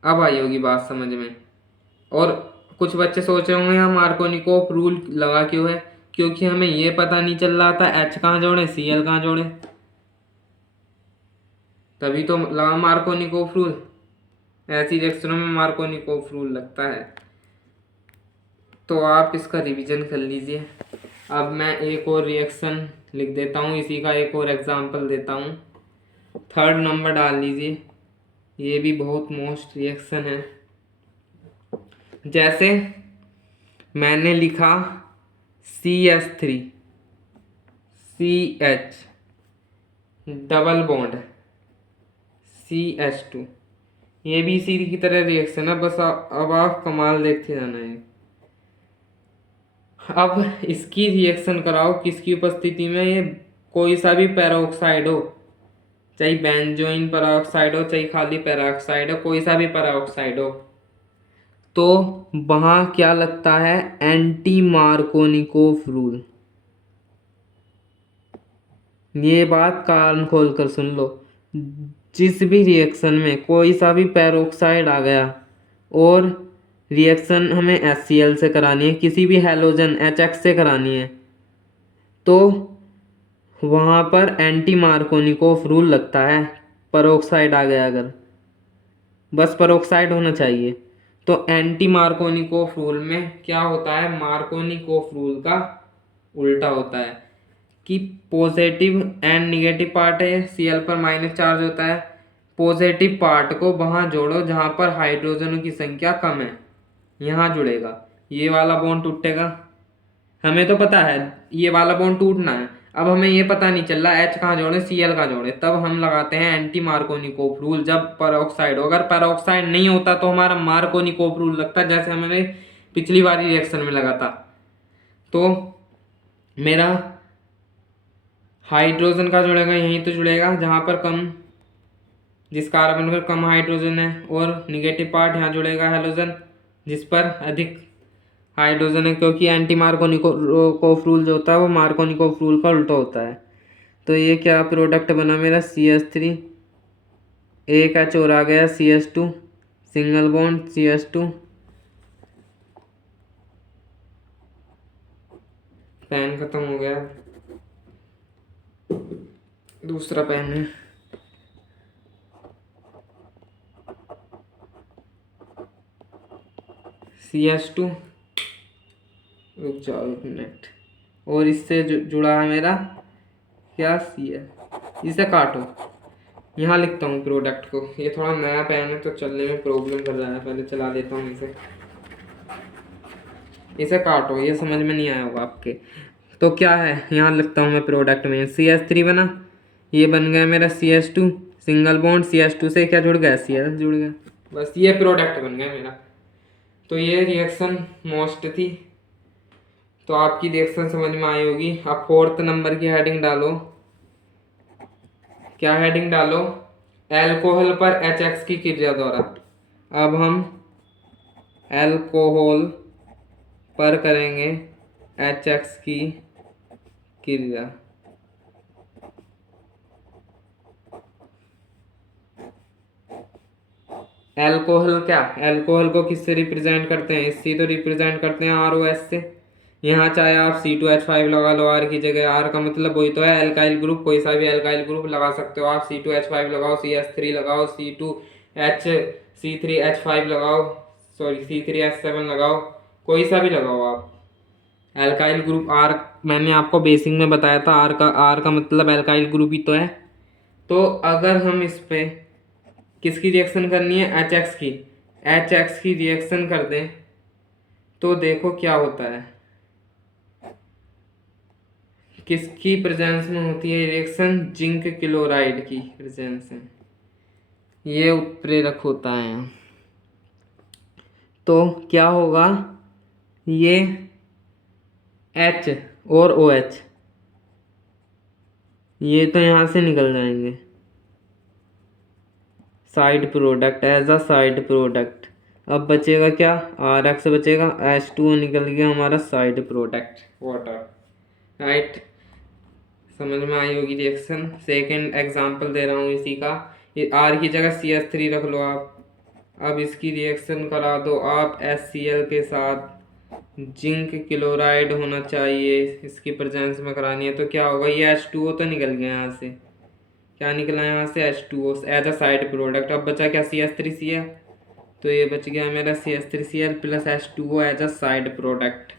अब आई होगी बात समझ में। और कुछ बच्चे सोच रहे होंगे यहाँ मार्कोनिकोफ रूल लगा क्यों है, क्योंकि हमें ये पता नहीं चल रहा था H कहाँ जोड़े Cl कहाँ जोड़े, तभी तो लगा मार्कोनिकोफ रूल। ऐसी रिएक्शनों में मार्कोनिकोफ रूल लगता है, तो आप इसका रिवीजन कर लीजिए। अब मैं एक और रिएक्शन लिख देता हूँ, इसी का एक और एग्जांपल देता हूँ। 3rd नंबर डाल लीजिए, ये भी बहुत मोस्ट रिएक्शन है। जैसे मैंने लिखा CH3 CH double bond CH2, ये भी इसी की तरह रिएक्शन है, बस अब आप कमाल देखते जाना है। अब इसकी रिएक्शन कराओ किसकी उपस्थिति में, ये कोई सा भी पेरोक्साइड हो, चाहे बेंजोइन पेरोक्साइड हो, चाहे खाली पेरोक्साइड हो, कोई सा भी पेरोक्साइड हो, तो वहां क्या लगता है, एंटी मार्कोनिकोफ रूल। ये बात कान खोल कर सुन लो, जिस भी रिएक्शन में कोई सा भी पेरोक्साइड आ गया और रिएक्शन हमें HCl से करानी है, किसी भी हैलोजन HX से करानी है, तो वहाँ पर एंटी मार्कोनिकोफ रूल लगता है। पेरोक्साइड आ गया अगर, बस पेरोक्साइड होना चाहिए, तो एंटी मार्कोनिकोफ रूल में क्या होता है, मार्कोनिकोफ रूल का उल्टा होता है कि पॉजिटिव एंड निगेटिव पार्ट है, Cl पर माइनस चार्ज होता है, पॉजिटिव पार्ट को वहाँ जोड़ो जहाँ पर हाइड्रोजनों की संख्या कम है, यहाँ जुड़ेगा, ये वाला बॉन्ड टूटेगा। हमें तो पता है ये वाला बॉन्ड टूटना है, अब हमें ये पता नहीं चल रहा H कहाँ जोड़े Cl कहाँ जोड़े, तब हम लगाते हैं एंटी मार्कोनिकोफ रूल। जब पेरोक्साइड हो, अगर पेरोक्साइड नहीं होता तो हमारा मार्कोनिकोफ रूल लगता, जैसे हमने पिछली बारी रिएक्शन में लगा था। तो मेरा हाइड्रोजन का जुड़ेगा यहीं तो जुड़ेगा जहाँ पर कम, जिस कार्बन पर कम हाइड्रोजन है, और निगेटिव पार्ट यहाँ जुड़ेगा हैलोजन जिस पर अधिक हाइड्रोजन है, क्योंकि एंटी मार्कोनिकोफ रूल जो होता है वो मार्कोनिकोफ रूल का उल्टा होता है। तो ये क्या प्रोडक्ट बना मेरा, CH3, एक H और आ गया CH2 single bond CH2, pen खत्म हो गया, दूसरा पेन है। CH2, रुक जाओ 1 मिनट, और इससे जुड़ा है मेरा क्या, Cl। इसे काटो, यहाँ लिखता हूँ प्रोडक्ट को। ये थोड़ा नया पेन है तो चलने में प्रॉब्लम कर रहा है, पहले चला देता हूँ इसे काटो, ये समझ में नहीं आया होगा आपके। तो क्या है, यहाँ लिखता हूँ मैं प्रोडक्ट में CH3 बना, ये बन गया मेरा CH2, सिंगल बॉन्ड CH2 से क्या जुड़ गया, Cl जुड़ गया, बस ये प्रोडक्ट बन गया मेरा। तो ये रिएक्शन मोस्ट थी, तो आपकी रिएक्शन समझ में आई होगी। अब 4th नंबर की हेडिंग डालो, क्या हेडिंग डालो, एल्कोहल पर HX की क्रिया द्वारा। अब हम एल्कोहल पर करेंगे HX की क्रिया। एल्कोहल क्या, एल्कोहल को किससे रिप्रेजेंट करते हैं, इससे तो रिप्रेजेंट करते हैं ROH से। यहाँ चाहे आप C2H5 लगा लो R की जगह, R का मतलब वही तो है एल्काइल ग्रुप, कोई सा भी एल्काइल ग्रुप लगा सकते हो आप। C2H5 लगाओ, CH3 लगाओ, C3H5 लगाओ, सॉरी C3H7 लगाओ, कोई सा भी लगाओ आप एल्काइल ग्रुप। R मैंने आपको बेसिक में बताया था, R का मतलब एल्काइल ग्रुप ही तो है। तो अगर हम इस पे किसकी रिएक्शन करनी है, HX की रिएक्शन कर दें तो देखो क्या होता है, किसकी प्रेजेंस में होती है रिएक्शन, जिंक क्लोराइड की प्रेजेंस में ये उत्प्रेरक होता है। तो क्या होगा, ये H और OH ये तो यहाँ से निकल जाएंगे side product, as a side product. अब बचेगा क्या, RX बचेगा, H2O निकल गया हमारा साइड प्रोडक्ट वाटर, राइट। समझ में आई होगी रिएक्शन। सेकेंड एग्जांपल दे रहा हूँ इसी का, ये R की जगह CH3 रख लो आप। अब इसकी रिएक्शन करा दो आप HCl के साथ, जिंक क्लोराइड होना चाहिए, इसकी प्रेजेंस में करानी है। तो क्या होगा, ये H2O तो निकल गया यहाँ से, क्या निकला यहाँ से, H2O as a side product. अब बचा क्या, CH3Cl, तो ये बच गया मेरा CH3Cl plus H2O as a side product.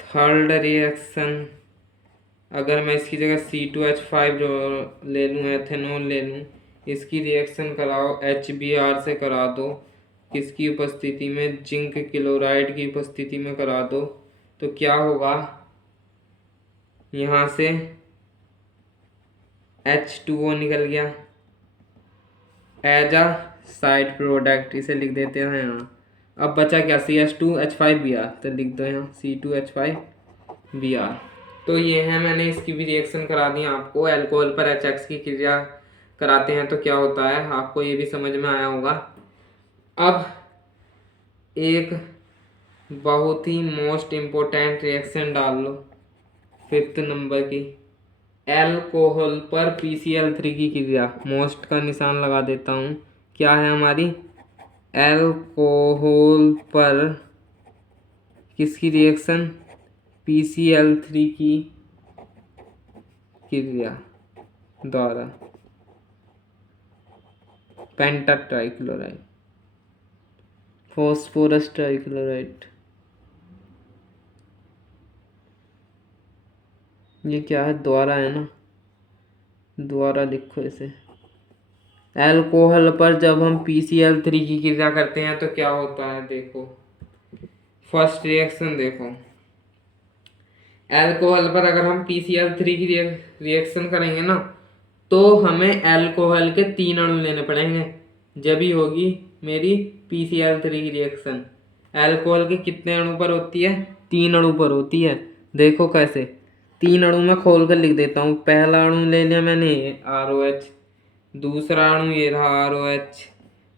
Third reaction, अगर मैं इसकी जगह C2H5 जो ले लूँ, एथेनॉल ले लूँ, इसकी रिएक्शन कराओ HBr से करा दो, किसकी उपस्थिति में, जिंक क्लोराइड की उपस्थिति में करा दो। तो क्या होगा, यहाँ से H2O निकल गया एज अ साइड प्रोडक्ट, इसे लिख देते हैं यहाँ। अब बचा क्या, CH2H5Br, तो लिख दो यहाँ C2H5Br। तो ये है, मैंने इसकी भी रिएक्शन करा दी आपको। एल्कोहल पर HX की क्रिया कराते हैं तो क्या होता है, आपको ये भी समझ में आया होगा। अब एक बहुत ही मोस्ट इम्पोर्टेंट रिएक्शन डाल लो 5th नंबर की, एल्कोहल पर PCl3 की क्रिया। मोस्ट का निशान लगा देता हूँ, क्या है हमारी, एल्कोहल पर किसकी रिएक्शन, PCl3 की क्रिया द्वारा पेंटाट्राइक्लोराइड, फॉस्फोरस ट्राइक्लोराइड। ये क्या है, द्वारा है ना, द्वारा लिखो इसे। एल्कोहल पर जब हम PCl3 की क्रिया करते हैं तो क्या होता है, देखो फर्स्ट रिएक्शन देखो, एल्कोहल पर अगर हम PCl3 की रिएक्शन करेंगे ना, तो हमें एल्कोहल के 3 अणु लेने पड़ेंगे, जब ही होगी मेरी PCl3 की रिएक्शन। एल्कोहल के कितने अणु पर होती है, 3 अणु पर होती है। देखो कैसे, 3 अणु में खोल कर लिख देता हूँ। पहला अणु ले लिया मैंने ROH, दूसरा अणु ये रहा ROH,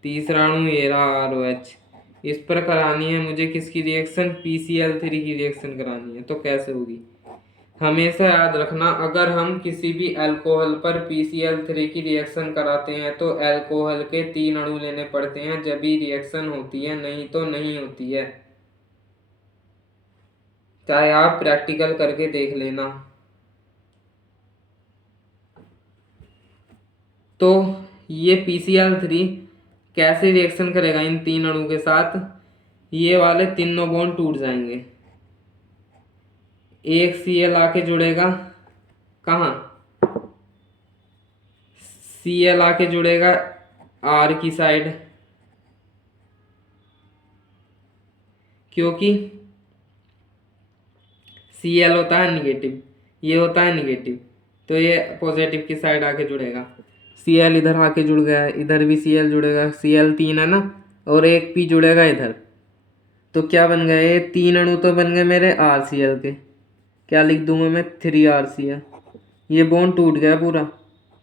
तीसरा अणु ये रहा ROH। इस पर करानी है मुझे किसकी रिएक्शन, PCl3 की रिएक्शन करानी है। तो कैसे होगी, हमेशा याद रखना, अगर हम किसी भी अल्कोहल पर PCl3 की रिएक्शन कराते हैं तो अल्कोहल के 3 अणु लेने पड़ते हैं, जब भी रिएक्शन होती है, नहीं तो नहीं होती है। चाहे आप प्रैक्टिकल करके देख लेना। तो ये PCl3 कैसे रिएक्शन करेगा इन 3 अणु के साथ, ये वाले तीनों बॉन्ड टूट जाएंगे। एक Cl आके जुड़ेगा कहाँ, Cl आके जुड़ेगा R की साइड, क्योंकि Cl होता है निगेटिव, ये होता है निगेटिव, तो ये पॉजिटिव की साइड आके जुड़ेगा। Cl इधर आके जुड़ गया है, इधर भी Cl जुड़ेगा, Cl3 है ना, और एक P जुड़ेगा इधर। तो क्या बन गए, ये 3 अणु तो बन गए मेरे RCl के। क्या लिख दूंगा मैं, 3RCl। ये बॉन्ड टूट गया पूरा।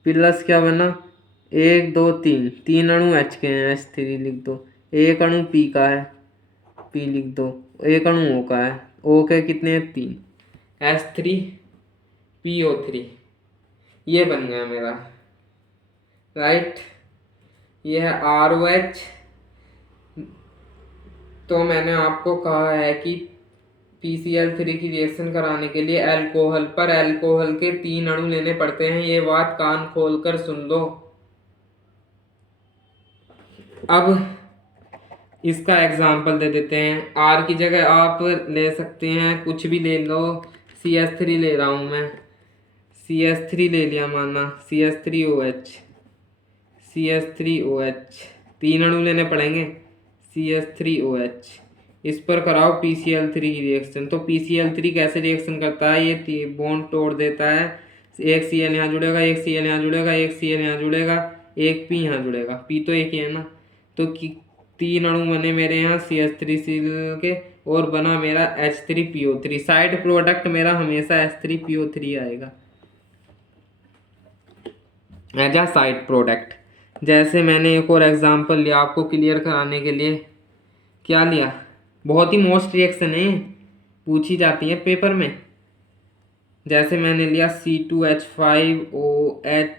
प्लस क्या बना, 1 2 3, 3 अणु H के हैं, H3 लिख दो। एक अणु P का है, P लिख दो। एक अणु O का है, O के कितने हैं, 3, H3PO3। ये बन गया मेरा, राइट। ये है ROH। तो मैंने आपको कहा है कि PCl3 की रिएक्शन कराने के लिए अल्कोहल पर अल्कोहल के 3 अणु लेने पड़ते हैं। ये बात कान खोलकर सुन लो। अब इसका एग्जाम्पल दे देते हैं। R की जगह आप ले सकते हैं, कुछ भी ले लो। CH3 ले रहा हूँ मैं, CH3 ले लिया माना, CH3OH, CH3OH, 3 अणु लेने पड़ेंगे, CH3OH। इस पर कराओ PCl3 की रिएक्शन। तो PCl3 कैसे रिएक्शन करता है, ये बॉन्ड तोड़ देता है। एक Cl यहाँ जुड़ेगा, एक Cl यहाँ जुड़ेगा, एक Cl यहाँ जुड़ेगा, एक P यहाँ जुड़ेगा। P तो एक ही है ना। तो 3 अणु बने मेरे यहाँ CH3Cl के, और बना मेरा H3PO3। साइड प्रोडक्ट मेरा हमेशा H3PO3 आएगा एज आ साइड प्रोडक्ट। जैसे मैंने एक और एग्जांपल लिया आपको क्लियर कराने के लिए। क्या लिया, बहुत ही मोस्ट रिएक्शन है, पूछी जाती है पेपर में। जैसे मैंने लिया C2H5OH,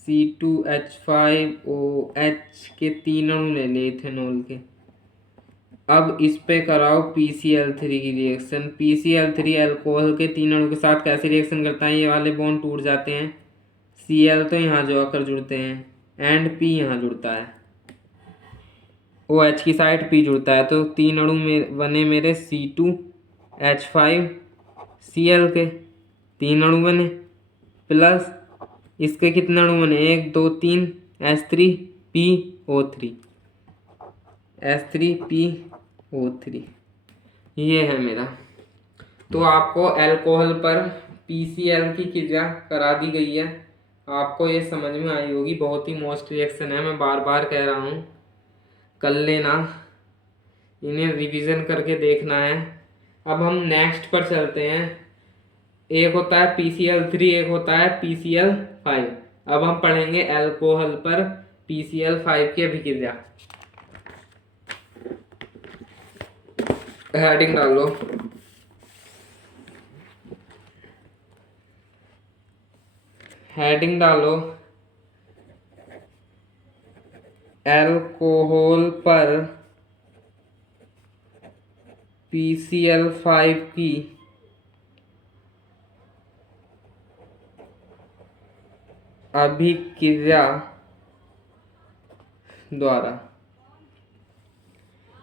C2H5OH के 3 अणु ले लिए इथेनॉल के। अब इस पे कराओ PCl3 की रिएक्शन। PCl3 अल्कोहल के 3 अणु के साथ कैसे रिएक्शन करता है, ये वाले बॉन्ड टूट जाते हैं। Cl तो यहाँ जो आकर जुड़ते हैं, एंड P यहाँ जुड़ता है, OH की साइड P जुड़ता है। तो 3 अणु में बने मेरे C2H5Cl के, 3 अणु बने, प्लस इसके कितने अणु बने, 1 2 3, H3PO3, H3PO3। ये है मेरा। तो आपको अल्कोहल पर PCl की क्रिया करा दी गई है। आपको ये समझ में आई होगी। बहुत ही मोस्ट रिएक्शन है, मैं बार बार कह रहा हूँ, कर लेना, इन्हें रिवीजन करके देखना है। अब हम नेक्स्ट पर चलते हैं। एक होता है PCl3, एक होता है PCl5। अब हम पढ़ेंगे अल्कोहल पर PCl5 की अभिक्रिया। हेडिंग डाल लो, हेडिंग डालो, अल्कोहल पर PCl5 की अभिक्रिया द्वारा।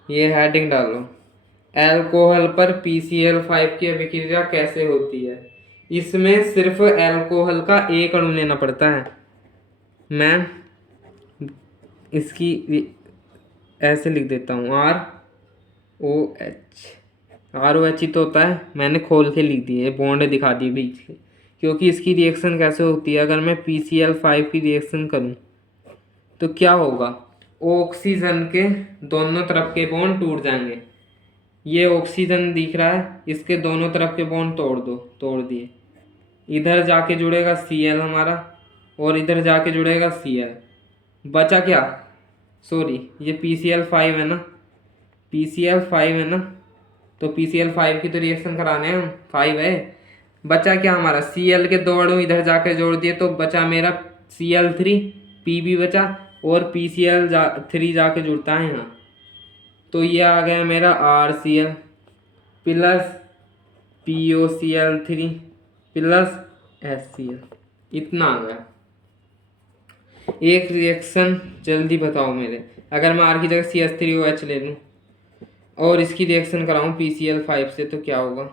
ये हेडिंग डालो, अल्कोहल पर PCl5 की अभिक्रिया कैसे होती है। इसमें सिर्फ अल्कोहल का एक अणु लेना पड़ता है। मैं इसकी ऐसे लिख देता हूँ, ROH ही तो होता है, मैंने खोल के लिख दिए, बॉन्ड दिखा दिए बीच के, क्योंकि इसकी रिएक्शन कैसे होती है। अगर मैं PCl5 की रिएक्शन करूं तो क्या होगा, ऑक्सीजन के दोनों तरफ के बॉन्ड टूट जाएंगे। ये ऑक्सीजन दिख रहा है, इसके दोनों तरफ के बॉन्ड तोड़ दो, तोड़ दिए। इधर जाके जुड़ेगा Cl हमारा, और इधर जाके जुड़ेगा Cl। बचा क्या, सॉरी ये PCl5 है ना, PCl5 है ना, तो PCl5 की तो रिएक्शन कराने हैं हम, 5 है। बचा क्या हमारा, Cl के 2 अणु इधर जाकर जोड़ दिए, तो बचा मेरा Cl3, P भी बचा, और PCl3 जाके जुड़ता है यहाँ। तो ये आ गया मेरा RCl plus POCl3 plus HCl, इतना आ गया। एक रिएक्शन जल्दी बताओ मेरे, अगर मैं R की जगह CH3OH ले लूँ और इसकी रिएक्शन कराऊँ PCl5 से तो क्या होगा?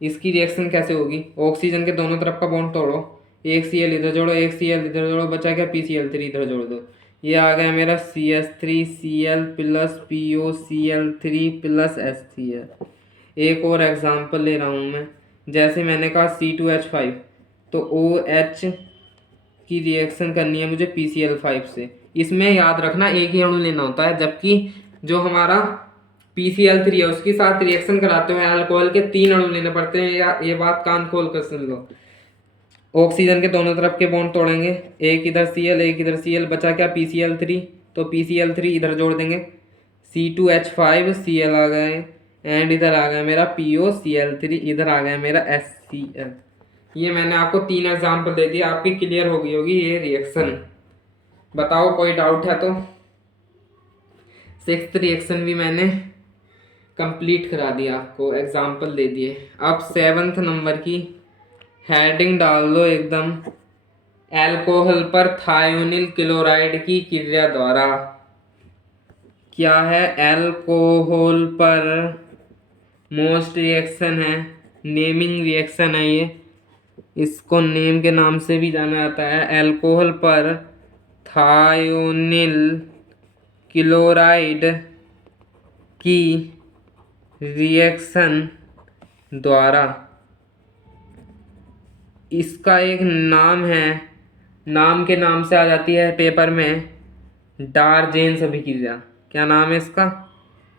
इसकी रिएक्शन कैसे होगी? ऑक्सीजन के दोनों तरफ का बॉन्ड तोड़ो, एक Cl इधर जोड़ो, एक Cl इधर जोड़ो, बचा क्या? PCl3 इधर जोड़ दो। ये आ गया मेरा CH3Cl plus POCl3 plus HCl। एक और एग्जांपल ले रहा हूँ मैं, जैसे मैंने कहा C2H5, तो OH की रिएक्शन करनी है मुझे PCl5 से। इसमें याद रखना एक ही अणु लेना होता है, जबकि जो हमारा PCl3 है उसके साथ रिएक्शन कराते हुए अल्कोहल के 3 अणु लेने पड़ते हैं। या ये बात कान खोल कर सुन लो। ऑक्सीजन के दोनों तरफ के बॉन्ड तोड़ेंगे, एक इधर Cl एक इधर Cl, बचा क्या? PCl3, तो PCl3 इधर जोड़ देंगे, C2H5 Cl आ गए, एंड इधर आ गया मेरा POCl3, इधर आ गया मेरा HCl। ये मैंने आपको 3 एग्जाम्पल दे दिए, आपकी क्लियर हो गई होगी ये रिएक्शन। बताओ कोई डाउट है तो? 6th रिएक्शन भी मैंने कंप्लीट करा दिया, आपको एग्जाम्पल दे दिए। अब 7th नंबर की हेडिंग डाल दो एकदम, अल्कोहल पर थायोनिल क्लोराइड की क्रिया द्वारा। क्या है? अल्कोहल पर मोस्ट रिएक्शन है, नेमिंग रिएक्शन है ये, इसको नेम के नाम से भी जाना जाता है। अल्कोहल पर थायोनिल क्लोराइड की रिएक्शन द्वारा, इसका एक नाम है, नाम के नाम से आ जाती है पेपर में, डार्जेंस अभिक्रिया। क्या नाम है इसका?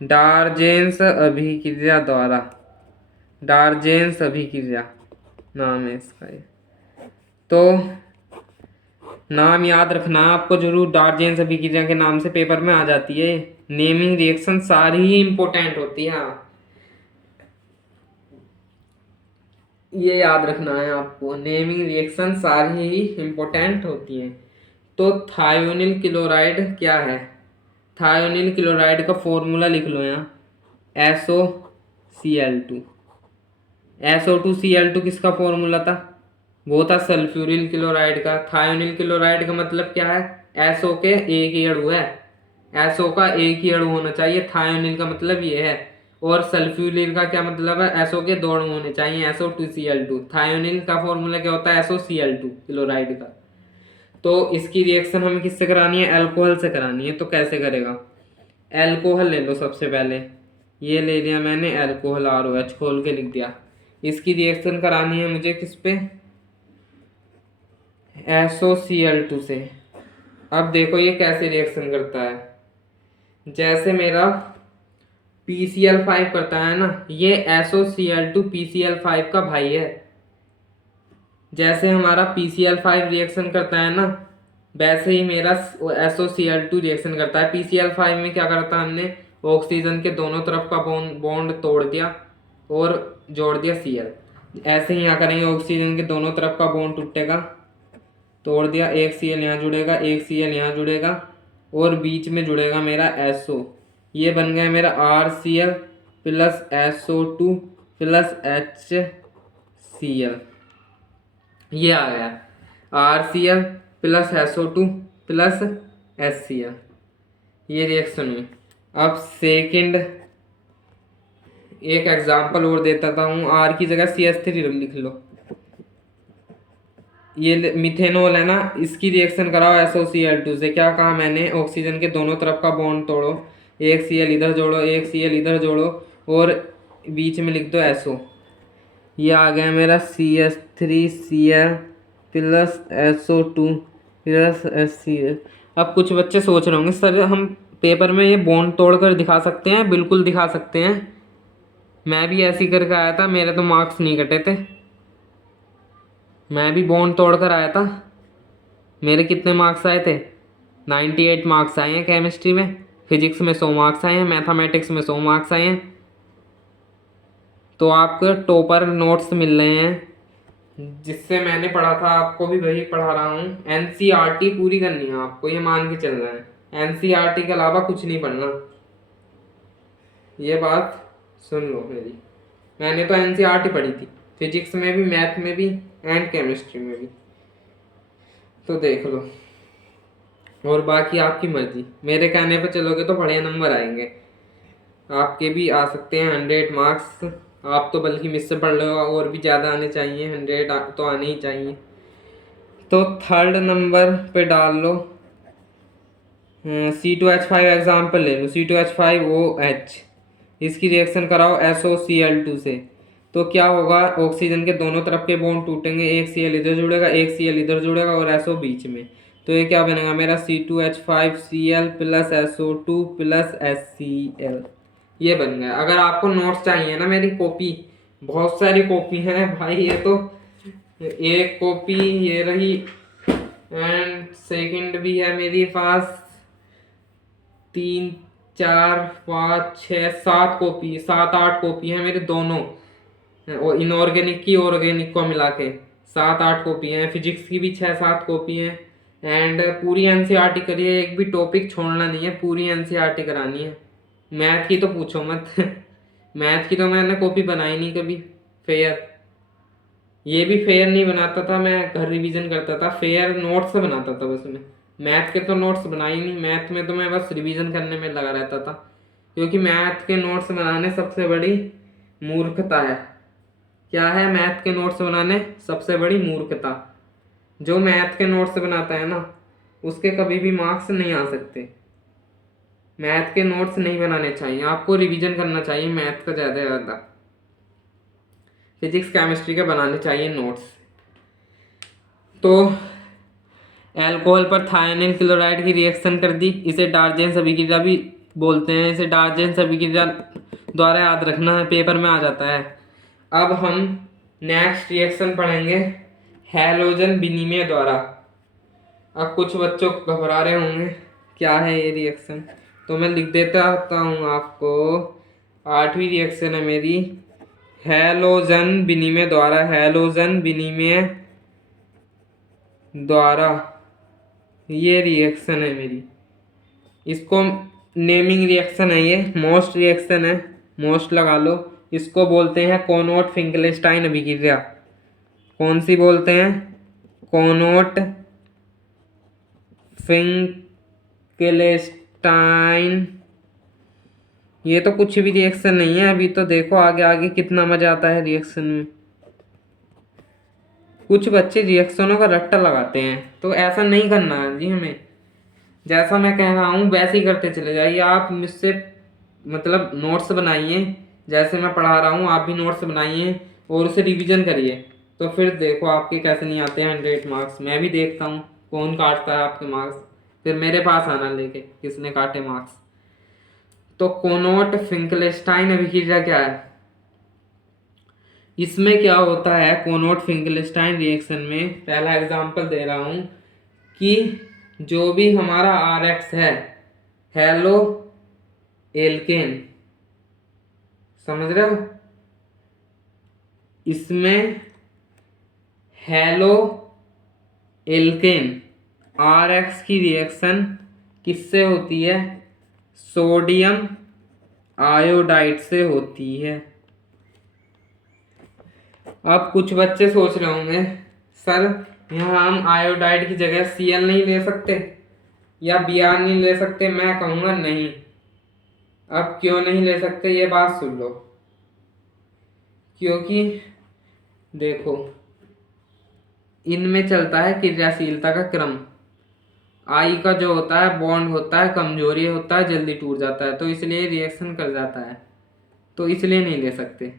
डार्जेंस अभिक्रिया द्वारा, डार्जेंस अभिक्रिया नाम है इसका। ये तो नाम याद रखना आपको जरूर, डार्जेंस अभिक्रिया के नाम से पेपर में आ जाती है। नेमिंग रिएक्शन सारी ही इंपॉर्टेंट होती है, ये याद रखना है आपको, नेमिंग रिएक्शन सारी ही इंपॉर्टेंट होती हैं। तो थायोनिल क्लोराइड क्या है? थायोनिल क्लोराइड का फॉर्मूला लिख लो यहाँ, SOCl2। SO2Cl2 किसका फॉर्मूला था? वो था सल्फ्यूरिल क्लोराइड का। थायोनिल क्लोराइड का मतलब क्या है? SO के एक ही अणु है, SO का एक ही अणु होना चाहिए, थायोनिल का मतलब ये है। और सल्फ्यूरिल का क्या मतलब है? SO के 2 अणु होने चाहिए, SO2Cl2। थायोनिल का फॉर्मूला क्या होता है? SOCl2 क्लोराइड का। तो इसकी रिएक्शन हमें किससे करानी है? अल्कोहल से करानी है। तो कैसे करेगा? अल्कोहल ले लो सबसे पहले, ये ले लिया मैंने अल्कोहल, ROH खोल के लिख दिया। इसकी रिएक्शन करानी है मुझे किस पे? SOCl2 से। अब देखो ये कैसे रिएक्शन करता है, जैसे मेरा PCl5 करता है ना, ये SOCl2 PCl5 का भाई है। जैसे हमारा PCl5 रिएक्शन करता है ना, वैसे ही मेरा SOCl2 रिएक्शन करता है। PCl5 में क्या करता है हमने? ऑक्सीजन के दोनों तरफ का बॉन्ड तोड़ दिया और जोड़ दिया Cl। ऐसे ही यहाँ करेंगे, ऑक्सीजन के दोनों तरफ का बॉन्ड टूटेगा, तोड़ दिया, एक Cl यहाँ जुड़ेगा, एक Cl यहाँ जुड़ेगा, और बीच में जुड़ेगा मेरा SO। ये बन गया मेरा RCl plus SO2 plus HCl। ये आ गया RCl plus SO2 plus HCl, ये रिएक्शन हुई। अब सेकंड एक एग्जांपल और देता था हूँ, R की जगह CH3 लिख लो। ये मिथेनॉल है ना, इसकी रिएक्शन कराओ SOCl2 से। क्या कहा मैंने? ऑक्सीजन के दोनों तरफ का बॉन्ड तोड़ो, एक Cl इधर जोड़ो, एक Cl इधर जोड़ो, और बीच में लिख दो SO। ये आ गया मेरा CH3Cl plus SO2 plus HCl। अब कुछ बच्चे सोच रहे होंगे सर हम पेपर में ये बॉन्ड तोड़कर दिखा सकते हैं? बिल्कुल दिखा सकते हैं, मैं भी ऐसे ही करके आया था, मेरे तो मार्क्स नहीं कटे थे, मैं भी बॉन्ड तोड़कर आया था। मेरे कितने मार्क्स आए थे? 98 मार्क्स आए हैं केमिस्ट्री में, फिजिक्स में 100 मार्क्स आए हैं, मैथमेटिक्स में 100 मार्क्स आए हैं। तो आपको टॉपर नोट्स मिल रहे हैं, जिससे मैंने पढ़ा था आपको भी वही पढ़ा रहा हूँ। NCERT पूरी करनी है आपको, ये मान के चलना है। NCERT के अलावा कुछ नहीं पढ़ना, ये बात सुन लो मेरी। मैंने तो एनसीईआरटी पढ़ी थी, फिजिक्स में भी, मैथ में भी एंड केमिस्ट्री में भी। तो देख लो, और बाकी आपकी मर्जी, मेरे कहने पर चलोगे तो बढ़िया नंबर आएंगे, आपके भी आ सकते हैं 100 मार्क्स। आप तो बल्कि मुझसे पढ़ लो, और भी ज़्यादा आने चाहिए, 100 तो आने ही चाहिए। तो थर्ड नंबर पे डाल लो C2H5 एग्जाम्पल ले लो, C2H5OH, इसकी रिएक्शन कराओ SOCl2 से। तो क्या होगा, ऑक्सीजन के दोनों तरफ के बॉन्ड टूटेंगे, एक Cl इधर जुड़ेगा, एक Cl इधर जुड़ेगा और SO बीच में। तो ये क्या बनेगा मेरा C2H5Cl plus SO2 plus HCl, ये बन गया। अगर आपको नोट्स चाहिए ना, मेरी कॉपी, बहुत सारी कॉपी है भाई, ये तो एक कॉपी ये रही, एंड सेकंड भी है मेरे पास, 3 4 5 6 7 कॉपी, 7 8 कॉपी है मेरे दोनों, और इनऑर्गेनिक की ऑर्गेनिक को मिला के 7 8 कॉपी है। फिजिक्स की भी 6 7 कॉपी है। एंड पूरी एनसीईआरटी करिए, एक भी टॉपिक छोड़ना नहीं है, पूरी एनसीईआरटी करानी है। मैथ की तो पूछो मत मैथ की तो मैंने कॉपी बनाई नहीं कभी, फेयर, ये भी फेयर नहीं बनाता था मैं, घर रिवीजन करता था, फेयर नोट्स बनाता था बस मैं, मैथ के तो नोट्स बनाए ही नहीं। मैथ में तो मैं बस रिवीजन करने में लगा रहता था, क्योंकि मैथ के नोट्स बनाने सबसे बड़ी मूर्खता है। क्या है मैथ के नोट्स बनाने सबसे बड़ी मूर्खता? जो मैथ के नोट्स बनाता है ना, उसके कभी भी मार्क्स नहीं आ सकते। मैथ के नोट्स नहीं बनाने चाहिए, आपको रिवीजन करना चाहिए मैथ का ज़्यादा ज़्यादा, फिजिक्स केमिस्ट्री के बनाने चाहिए नोट्स। तो अल्कोहल पर थायोनिल क्लोराइड की रिएक्शन कर दी, इसे डार्जेंस अभिक्रिया भी बोलते हैं, इसे डार्जेंस अभिक्रिया द्वारा याद रखना है, पेपर में आ जाता है। अब हम नेक्स्ट रिएक्शन पढ़ेंगे हैलोजन विनिमय द्वारा। अब कुछ बच्चों घबरा रहे होंगे क्या है ये रिएक्शन, तो मैं लिख देता हूँ आपको। 8वीं रिएक्शन है मेरी हैलोजन विनिमय द्वारा, हैलोजन विनिमय द्वारा ये रिएक्शन है मेरी। इसको नेमिंग रिएक्शन है, ये मोस्ट रिएक्शन है, मोस्ट लगा लो। इसको बोलते हैं कोनोट फिंकलेस्टाइन अभिक्रिया। कौन सी बोलते हैं? कोनोट फिंकलेस्टाइन। ये तो कुछ भी रिएक्शन नहीं है, अभी तो देखो आगे आगे कितना मजा आता है रिएक्शन में। कुछ बच्चे रिएक्शनों का रट्टा लगाते हैं, तो ऐसा नहीं करना है जी हमें। जैसा मैं कह रहा हूँ वैसे ही करते चले जाइए। आप मुझसे मतलब नोट्स बनाइए, जैसे मैं पढ़ा रहा हूँ आप भी नोट्स बनाइए और उसे रिवीजन करिए, तो फिर देखो आपके कैसे नहीं आते हैं 100 मार्क्स। मैं भी देखता हूँ कौन काटता है आपके मार्क्स, फिर मेरे पास आना लेके किसने काटे मार्क्स। तो कोनोट फिंकलेस्टाइन अभिक्रिया क्या है? इसमें क्या होता है कोनोट फिंकलेस्टाइन रिएक्शन में, पहला एग्जांपल दे रहा हूँ कि जो भी हमारा RX है, हेलो एल्केन, समझ रहे हो? इसमें हेलो एल्केन RX की रिएक्शन किससे होती है? सोडियम आयोडाइड से होती है। अब कुछ बच्चे सोच रहे होंगे सर यहाँ हम आयोडाइड की जगह Cl नहीं ले सकते या Br नहीं ले सकते? मैं कहूँगा नहीं। अब क्यों नहीं ले सकते ये बात सुन लो। क्योंकि देखो इनमें चलता है क्रियाशीलता का क्रम। आई का जो होता है बॉन्ड होता है कमजोरी होता है, जल्दी टूट जाता है, तो इसलिए रिएक्शन कर जाता है, तो इसलिए नहीं ले सकते।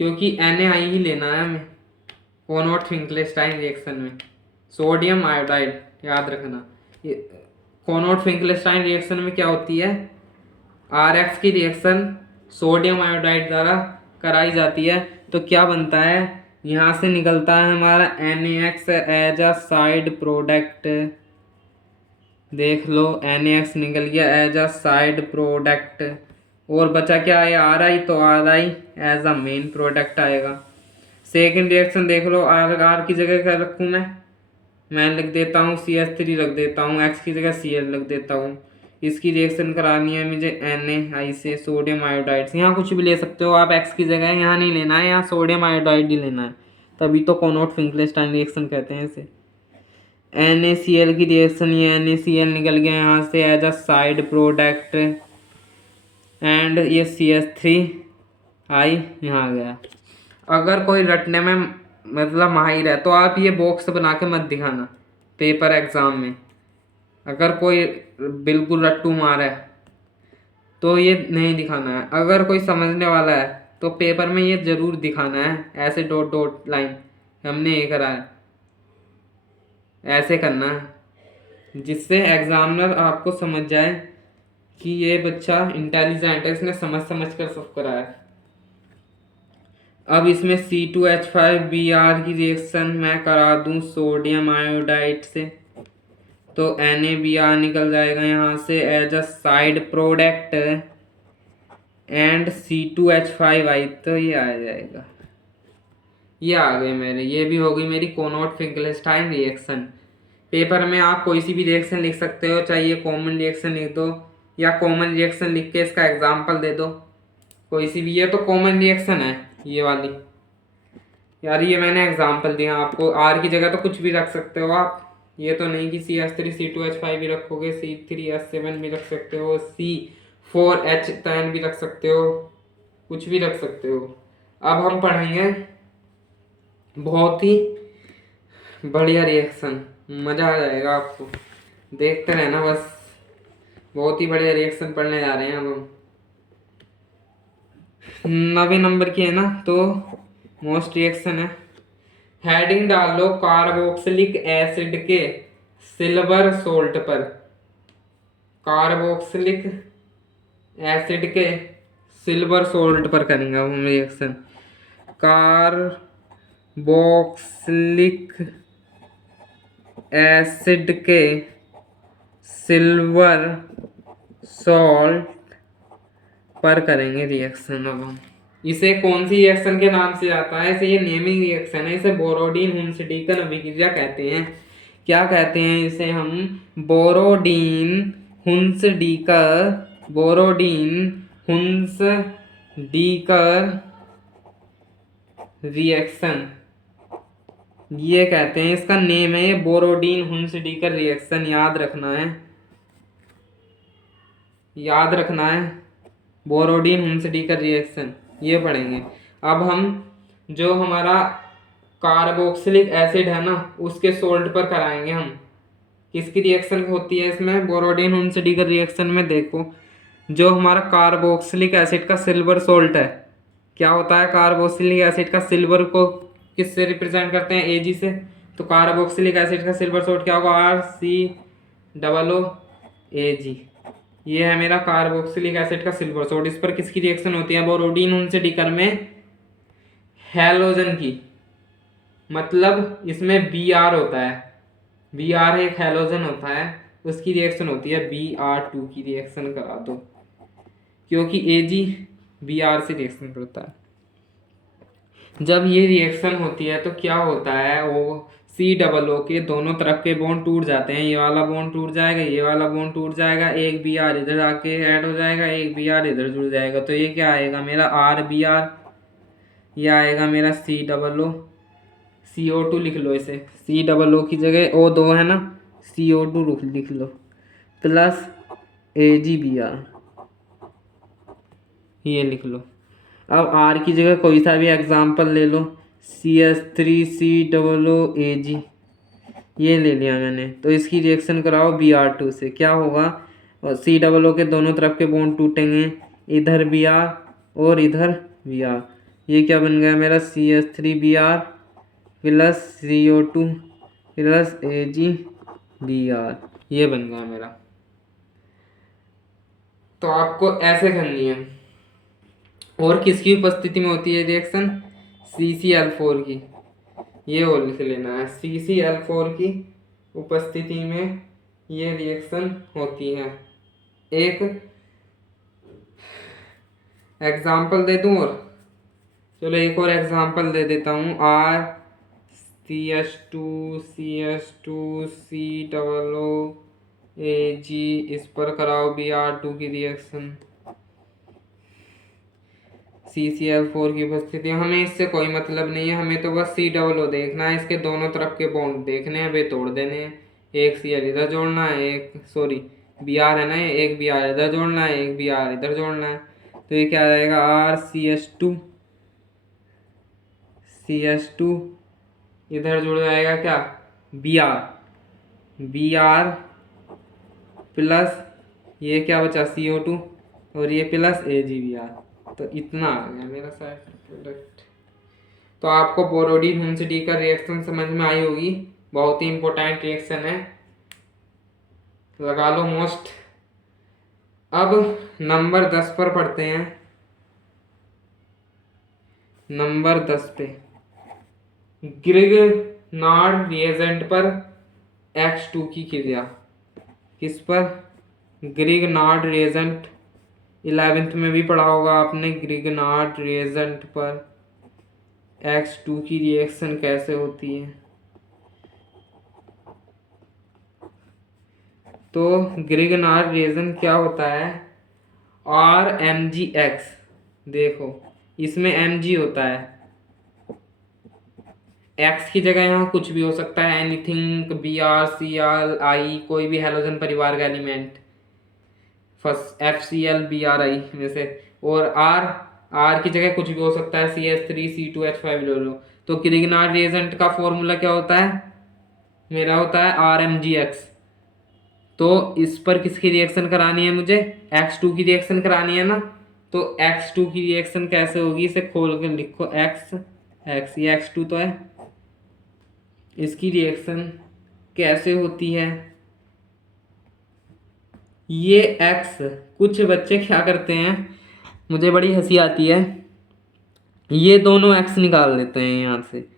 क्योंकि Na ही लेना है हमें कोनोट फिंकलेस्टाइन रिएक्शन में, सोडियम आयोडाइड याद रखना। ये कोनोट फिंकलेस्टाइन रिएक्शन में क्या होती है? RX की रिएक्शन सोडियम आयोडाइड द्वारा कराई जाती है, तो क्या बनता है? यहाँ से निकलता है हमारा NaX as a side product. देख लो NaX निकल गया एज अ साइड प्रोडक्ट, और बचा क्या है? Ri, तो Ri as a main product आएगा। सेकेंड रिएक्शन देख लो, R की जगह क्या रखूँ मैं लिख देता हूँ CH3 रख देता हूँ, X की जगह Cl रख देता हूँ। इसकी रिएक्शन करानी है मुझे NaI से सोडियम आयोडाइड से। यहाँ कुछ भी ले सकते हो आप, X की जगह यहाँ नहीं लेना है, यहाँ सोडियम आयोडाइड ही लेना है, तभी तो कोनोट फिंकलेस्टाइन रिएक्शन कहते हैं इसे। NaCl की रिएक्शन, ये NaCl निकल गया यहाँ से as a side product, and ये CH3I यहाँ आ गया। अगर कोई रटने में मतलब माहिर है तो आप ये बॉक्स बना के मत दिखाना पेपर एग्ज़ाम में। अगर कोई बिल्कुल रट्टू मार है तो ये नहीं दिखाना है। अगर कोई समझने वाला है तो पेपर में ये ज़रूर दिखाना है, ऐसे डॉट डॉट लाइन हमने ये करा है, ऐसे करना है, जिससे एग्जामिनर आपको समझ जाए कि ये बच्चा इंटेलिजेंट है, इसने समझ समझ कर सब करा है। अब इसमें C2H5Br की रिएक्शन मैं करा दूं सोडियम आयोडाइड से, तो NaBr निकल जाएगा यहाँ से as a side product, and C2H5I, तो ये आ जाएगा। ये आ गए मेरे, ये भी हो गई मेरी कोनोट फिंकलेस्टाइन रिएक्शन। पेपर में आप कोई सी भी रिएक्शन लिख सकते हो, चाहे ये कॉमन रिएक्शन लिख दो या कॉमन रिएक्शन लिख के इसका एग्जाम्पल दे दो, कोई सी भी। ये तो कॉमन रिएक्शन है ये वाली यार, ये मैंने एग्जाम्पल दिया आपको। R की जगह तो कुछ भी रख सकते हो आप, ये तो नहीं कि CH3C2H5 भी रखोगे, C3H7 भी रख सकते हो, C4H10 भी रख सकते हो, कुछ भी रख सकते हो। अब हम पढ़ेंगे बहुत ही बढ़िया रिएक्शन, मज़ा आ जाएगा आपको, देखते रहना बस। बहुत ही बढ़िया रिएक्शन पढ़ने जा रहे हैं अब हम। 90 नंबर की है ना, तो मोस्ट रिएक्शन है। हेडिंग डालो कार्बोक्सिलिक एसिड के सिल्वर सोल्ट पर। कार्बोक्सिलिक एसिड के सिल्वर सोल्ट पर करेंगे अब हम रिएक्शन। कार्बोक्सिलिक एसिड के सिल्वर सॉल्ट पर करेंगे रिएक्शन अब हम। इसे कौन सी रिएक्शन के नाम से आता है? इसे, ये नेमिंग रिएक्शन है, इसे बोरोडीन हुंसडीकर अभिक्रिया कहते हैं। क्या कहते हैं इसे हम? बोरोडीन हुंसडीकर रिएक्शन ये कहते हैं, इसका नेम है ये बोरोडीन हुंसडीकर रिएक्शन। याद रखना है बोरोडीन हुंसडीकर रिएक्शन, ये पढ़ेंगे। अब हम जो हमारा कार्बोक्सिलिक एसिड है ना, उसके सोल्ट पर कराएंगे हम। किसकी रिएक्शन होती है इसमें? बोरोडीन हुंसडीकर रिएक्शन में देखो, जो हमारा कार्बोक्सिलिक एसिड का सिल्वर सोल्ट है, क्या होता है? कार्बोक्सिलिक एसिड का सिल्वर को किससे रिप्रेजेंट करते हैं? Ag से। तो कार्बोक्सिलिक एसिड का सिल्वर सोल्ट क्या होगा? RCOOAg। ये है मेरा कार्बोक्सिलिक एसिड का सिल्वर सोल्ट। इस पर किसकी रिएक्शन होती है? बोरोडीन हुंसडीकर में हैलोजन की, मतलब इसमें Br होता है। Br एक हैलोजन होता है, उसकी रिएक्शन होती है। Br2 की रिएक्शन करा दो, क्योंकि Ag Br से रिएक्शन करता है। जब ये रिएक्शन होती है तो क्या होता है, वो COO के दोनों तरफ के बॉन्ड टूट जाते हैं। ये वाला बॉन्ड टूट जाएगा, ये वाला बॉन्ड टूट जाएगा, एक Br इधर आके ऐड हो जाएगा, एक Br इधर जुड़ जाएगा। तो ये क्या आएगा मेरा? RBr। ये आएगा मेरा COO। CO2 लिख लो इसे, COO की जगह O2 है ना, CO2 लिख लो, प्लस AgBr ये लिख लो। अब R की जगह कोई सा भी एग्जाम्पल ले लो, CH3COOAg ये ले लिया मैंने। तो इसकी रिएक्शन कराओ Br2 से, क्या होगा? और COO के दोनों तरफ के बॉन्ड टूटेंगे, इधर Br और इधर Br। ये क्या बन गया मेरा? CH3Br plus CO2 plus AgBr, ये बन गया मेरा। तो आपको ऐसे करनी है। और किसकी उपस्थिति में होती है रिएक्शन? CCl4 की, ये और लिख लेना है। CCl4 की उपस्थिति में ये रिएक्शन होती है। एक एग्जाम्पल दे दूं, और चलो एक और एग्जाम्पल दे देता हूँ। RCH2CH2COO Ag, इस पर कराओ Br2 की रिएक्शन, CCl4 की उपस्थिति। हमें इससे कोई मतलब नहीं है, हमें तो बस C देखना है, इसके दोनों तरफ के बॉन्ड देखने हैं, वे तोड़ देने हैं। एक Cl इधर जोड़ना है, एक सॉरी Br है ना, एक Br इधर जोड़ना है, एक Br इधर जोड़ना है। तो ये क्या रहेगा, RCH2 CH2 इधर जुड़ जाएगा क्या, Br प्लस ये क्या बचा CO2 और ये प्लस AgBr। तो इतना आ गया मेरा साइड प्रोडक्ट। तो आपको बोरोडी हुंसडी का रिएक्शन समझ में आई होगी, बहुत ही इंपॉर्टेंट रिएक्शन है, लगा लो मोस्ट। अब नंबर 10 पर पढ़ते हैं। नंबर 10 पे ग्रिगनार्ड रिएजेंट पर X2 की क्रिया। किस पर, ग्रिगनार्ड रिएजेंट, 11th में भी पढ़ा होगा आपने। ग्रिगनार्ड रिएजेंट पर X2 की रिएक्शन कैसे होती है। तो ग्रिगनार्ड रिएजेंट क्या होता है, RMgX, देखो इसमें Mg होता है, X की जगह यहाँ कुछ भी हो सकता है, एनीथिंग, Br Cl I, कोई भी हैलोजन परिवार का एलिमेंट, फर्स्ट FCl Bri में से, और R की जगह कुछ भी हो सकता है, CH3 C2H5 ले लो। तो ग्रिगनार्ड रिएजेंट का फॉर्मूला क्या होता है, मेरा होता है RMgX। तो इस पर किसकी रिएक्शन करानी है मुझे, X2 की रिएक्शन करानी है ना। तो X2 की रिएक्शन कैसे होगी, इसे खोल कर लिखो, X ये X2 तो है, इसकी रिएक्शन कैसे होती है, ये X, कुछ बच्चे क्या करते हैं, मुझे बड़ी हंसी आती है, ये दोनों X निकाल लेते हैं यहाँ से,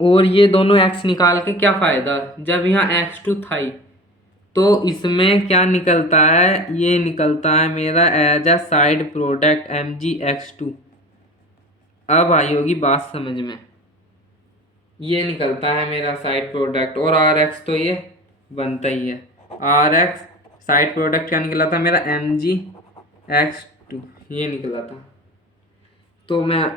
और ये दोनों X निकाल के क्या फ़ायदा, जब यहाँ X2 था ही, तो इसमें क्या निकलता है, ये निकलता है मेरा as a side product MgX2। अब आई होगी बात समझ में, ये निकलता है मेरा साइड प्रोडक्ट, और RX तो ये बनता ही है, RX साइड प्रोडक्ट क्या निकला था मेरा, MgX2, ये निकला था। तो मैं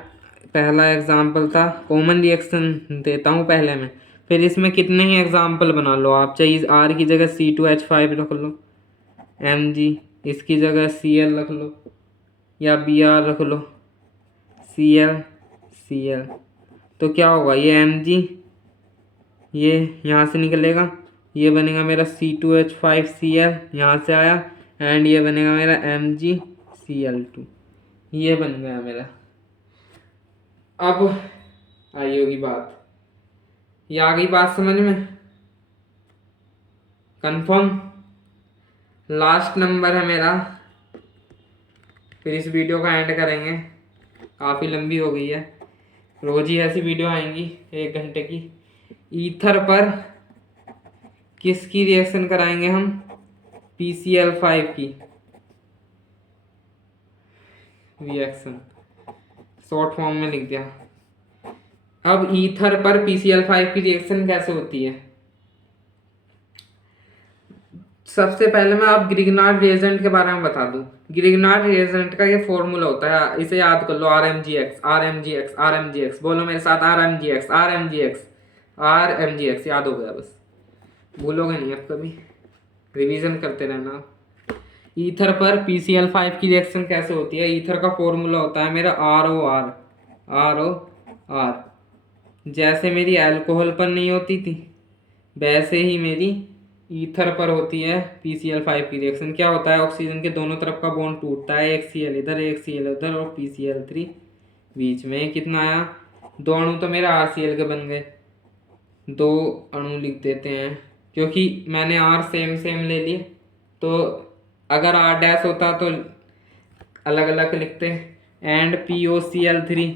पहला एग्जाम्पल था, कॉमन रिएक्शन देता हूँ पहले में, फिर इसमें कितने ही एग्जाम्पल बना लो आप, चाहिए R की जगह C2H5 रख लो, Mg इसकी जगह Cl रख लो, या Br रख लो, Cl। तो क्या होगा, ये Mg ये यहाँ से निकलेगा, ये बनेगा मेरा C2H5Cl, यहाँ से आया, एंड ये बनेगा मेरा MgCl2, ये बन गया मेरा। अब आई होगी बात, ये आ गई बात समझ में, कंफर्म। लास्ट नंबर है मेरा, फिर इस वीडियो का एंड करेंगे, काफ़ी लंबी हो गई है, रोज ही ऐसी वीडियो आएंगी 1 घंटे की। ईथर पर किसकी रिएक्शन कराएंगे हम, PCl5 की रिएक्शन, शॉर्ट फॉर्म में लिख दिया। अब ईथर पर PCl5 की रिएक्शन कैसे होती है, सबसे पहले मैं आप ग्रिगनार्ड रिएजेंट के बारे में बता दूं। ग्रिगनार्ड रिएजेंट का ये फॉर्मूला होता है, इसे याद कर लो, RMgX। बोलो मेरे साथ, RMgX याद हो गया, बस भूलोगे नहीं अब कभी, रिवीजन करते रहना। ईथर पर PCl5 की रिएक्शन कैसे होती है, ईथर का फॉर्मूला होता है मेरा ROR। जैसे मेरी अल्कोहल पर नहीं होती थी, वैसे ही मेरी ईथर पर होती है PCl5 की रिएक्शन। क्या होता है, ऑक्सीजन के दोनों तरफ का बॉन्ड टूटता है, एक Cl इधर एक Cl उधर और PCl3 बीच में। कितना आया, 2 अणु तो मेरा RCl के बन गए, 2 अणु लिख देते हैं, क्योंकि मैंने R सेम ले लिए, तो अगर R डैश होता तो अलग अलग लिखते, एंड POCl3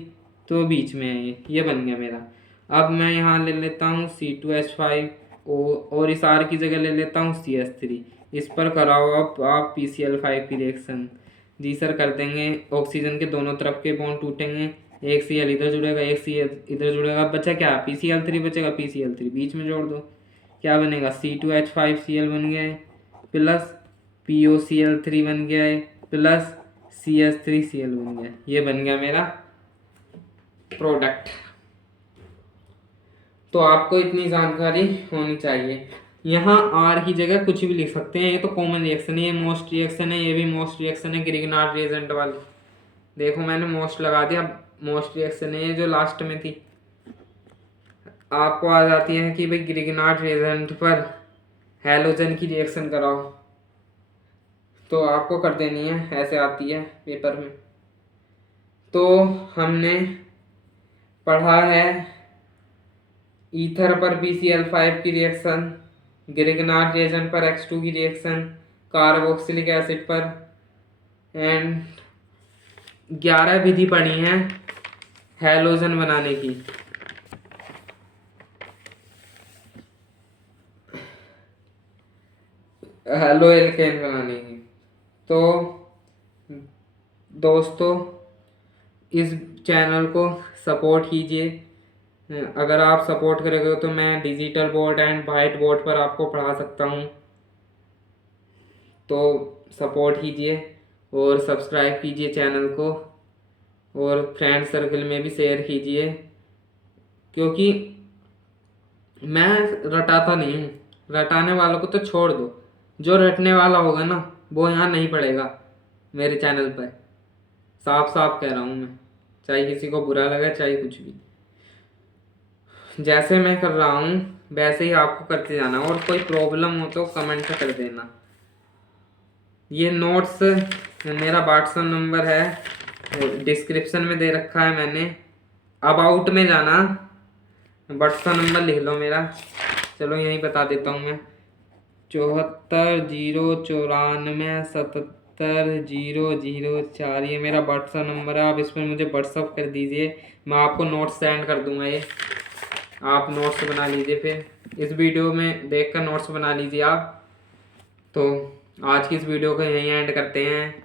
तो बीच में है, ये बन गया मेरा। अब मैं यहाँ ले लेता हूँ C2H5 और इस R की जगह ले लेता हूँ CH3, इस पर कराओ अब आप PCl5 की रिएक्शन। जी सर कर देंगे, ऑक्सीजन के दोनों तरफ के बॉन्ड टूटेंगे, एक Cl इधर जुड़ेगा, एक Cl इधर जुड़ेगा, बचा क्या? PCl3 बचेगा, PCl3 बीच में जोड़ दो, क्या बनेगा? C2H5Cl बन गया है, प्लस POCl3 बन गया है, प्लस CH3Cl बन गया। ये बन गया मेरा प्रोडक्ट। तो आपको इतनी जानकारी होनी चाहिए। यहाँ आर की जगह कुछ भी लिख सकते हैं, ये तो कॉमन रिएक्शन है, ये मोस्ट रिएक्शन है, ये भी मोस्ट रिएक्शन है ग्रिगनार्ड रिएजेंट वाली। देखो मैंने मोस्ट लगा दिया, मोस्ट रिएक्शन है ये जो लास्ट में थी। आपको आ जाती है कि भाई ग्रिगनार्ड रिएजेंट पर हैलोजन की रिएक्शन कराओ, तो आपको कर देनी है, ऐसे आती है पेपर में। तो हमने पढ़ा है ईथर पर BCl5 की रिएक्शन, ग्रिगनार्ड रिएजेंट पर X2 की रिएक्शन, कार्बोक्सिलिक एसिड पर, एंड 11 विधि पढ़ी हैं हैलोजन बनाने की। हेलो एल्केन बनाने की। तो दोस्तों इस चैनल को सपोर्ट कीजिए, अगर आप सपोर्ट करोगे तो मैं digital board and white board पर आपको पढ़ा सकता हूँ। तो सपोर्ट कीजिए और सब्सक्राइब कीजिए चैनल को, और फ्रेंड सर्कल में भी शेयर कीजिए, क्योंकि मैं रटाता नहीं हूँ, रटाने वालों को तो छोड़ दो, जो रटने वाला होगा ना वो यहाँ नहीं पड़ेगा मेरे चैनल पर। साफ साफ कह रहा हूँ मैं, चाहे किसी को बुरा लगे चाहे कुछ भी। जैसे मैं कर रहा हूँ वैसे ही आपको करते जाना, और कोई प्रॉब्लम हो तो कमेंट कर देना। ये नोट्स मेरा व्हाट्सएप नंबर है, डिस्क्रिप्शन में दे रखा है मैंने। अबाउट में जाना, व्हाट्सएप नंबर लिख लो मेरा, चलो यहीं बता देता हूँ मैं, 7409977004। ये मेरा व्हाट्सएप नंबर है, आप इस पर मुझे व्हाट्सएप कर दीजिए, मैं आपको नोट्स सेंड कर दूंगा। ये आप नोट्स बना लीजिए, फिर इस वीडियो में देखकर नोट्स बना लीजिए आप। तो आज की इस वीडियो को यहीं एंड करते हैं।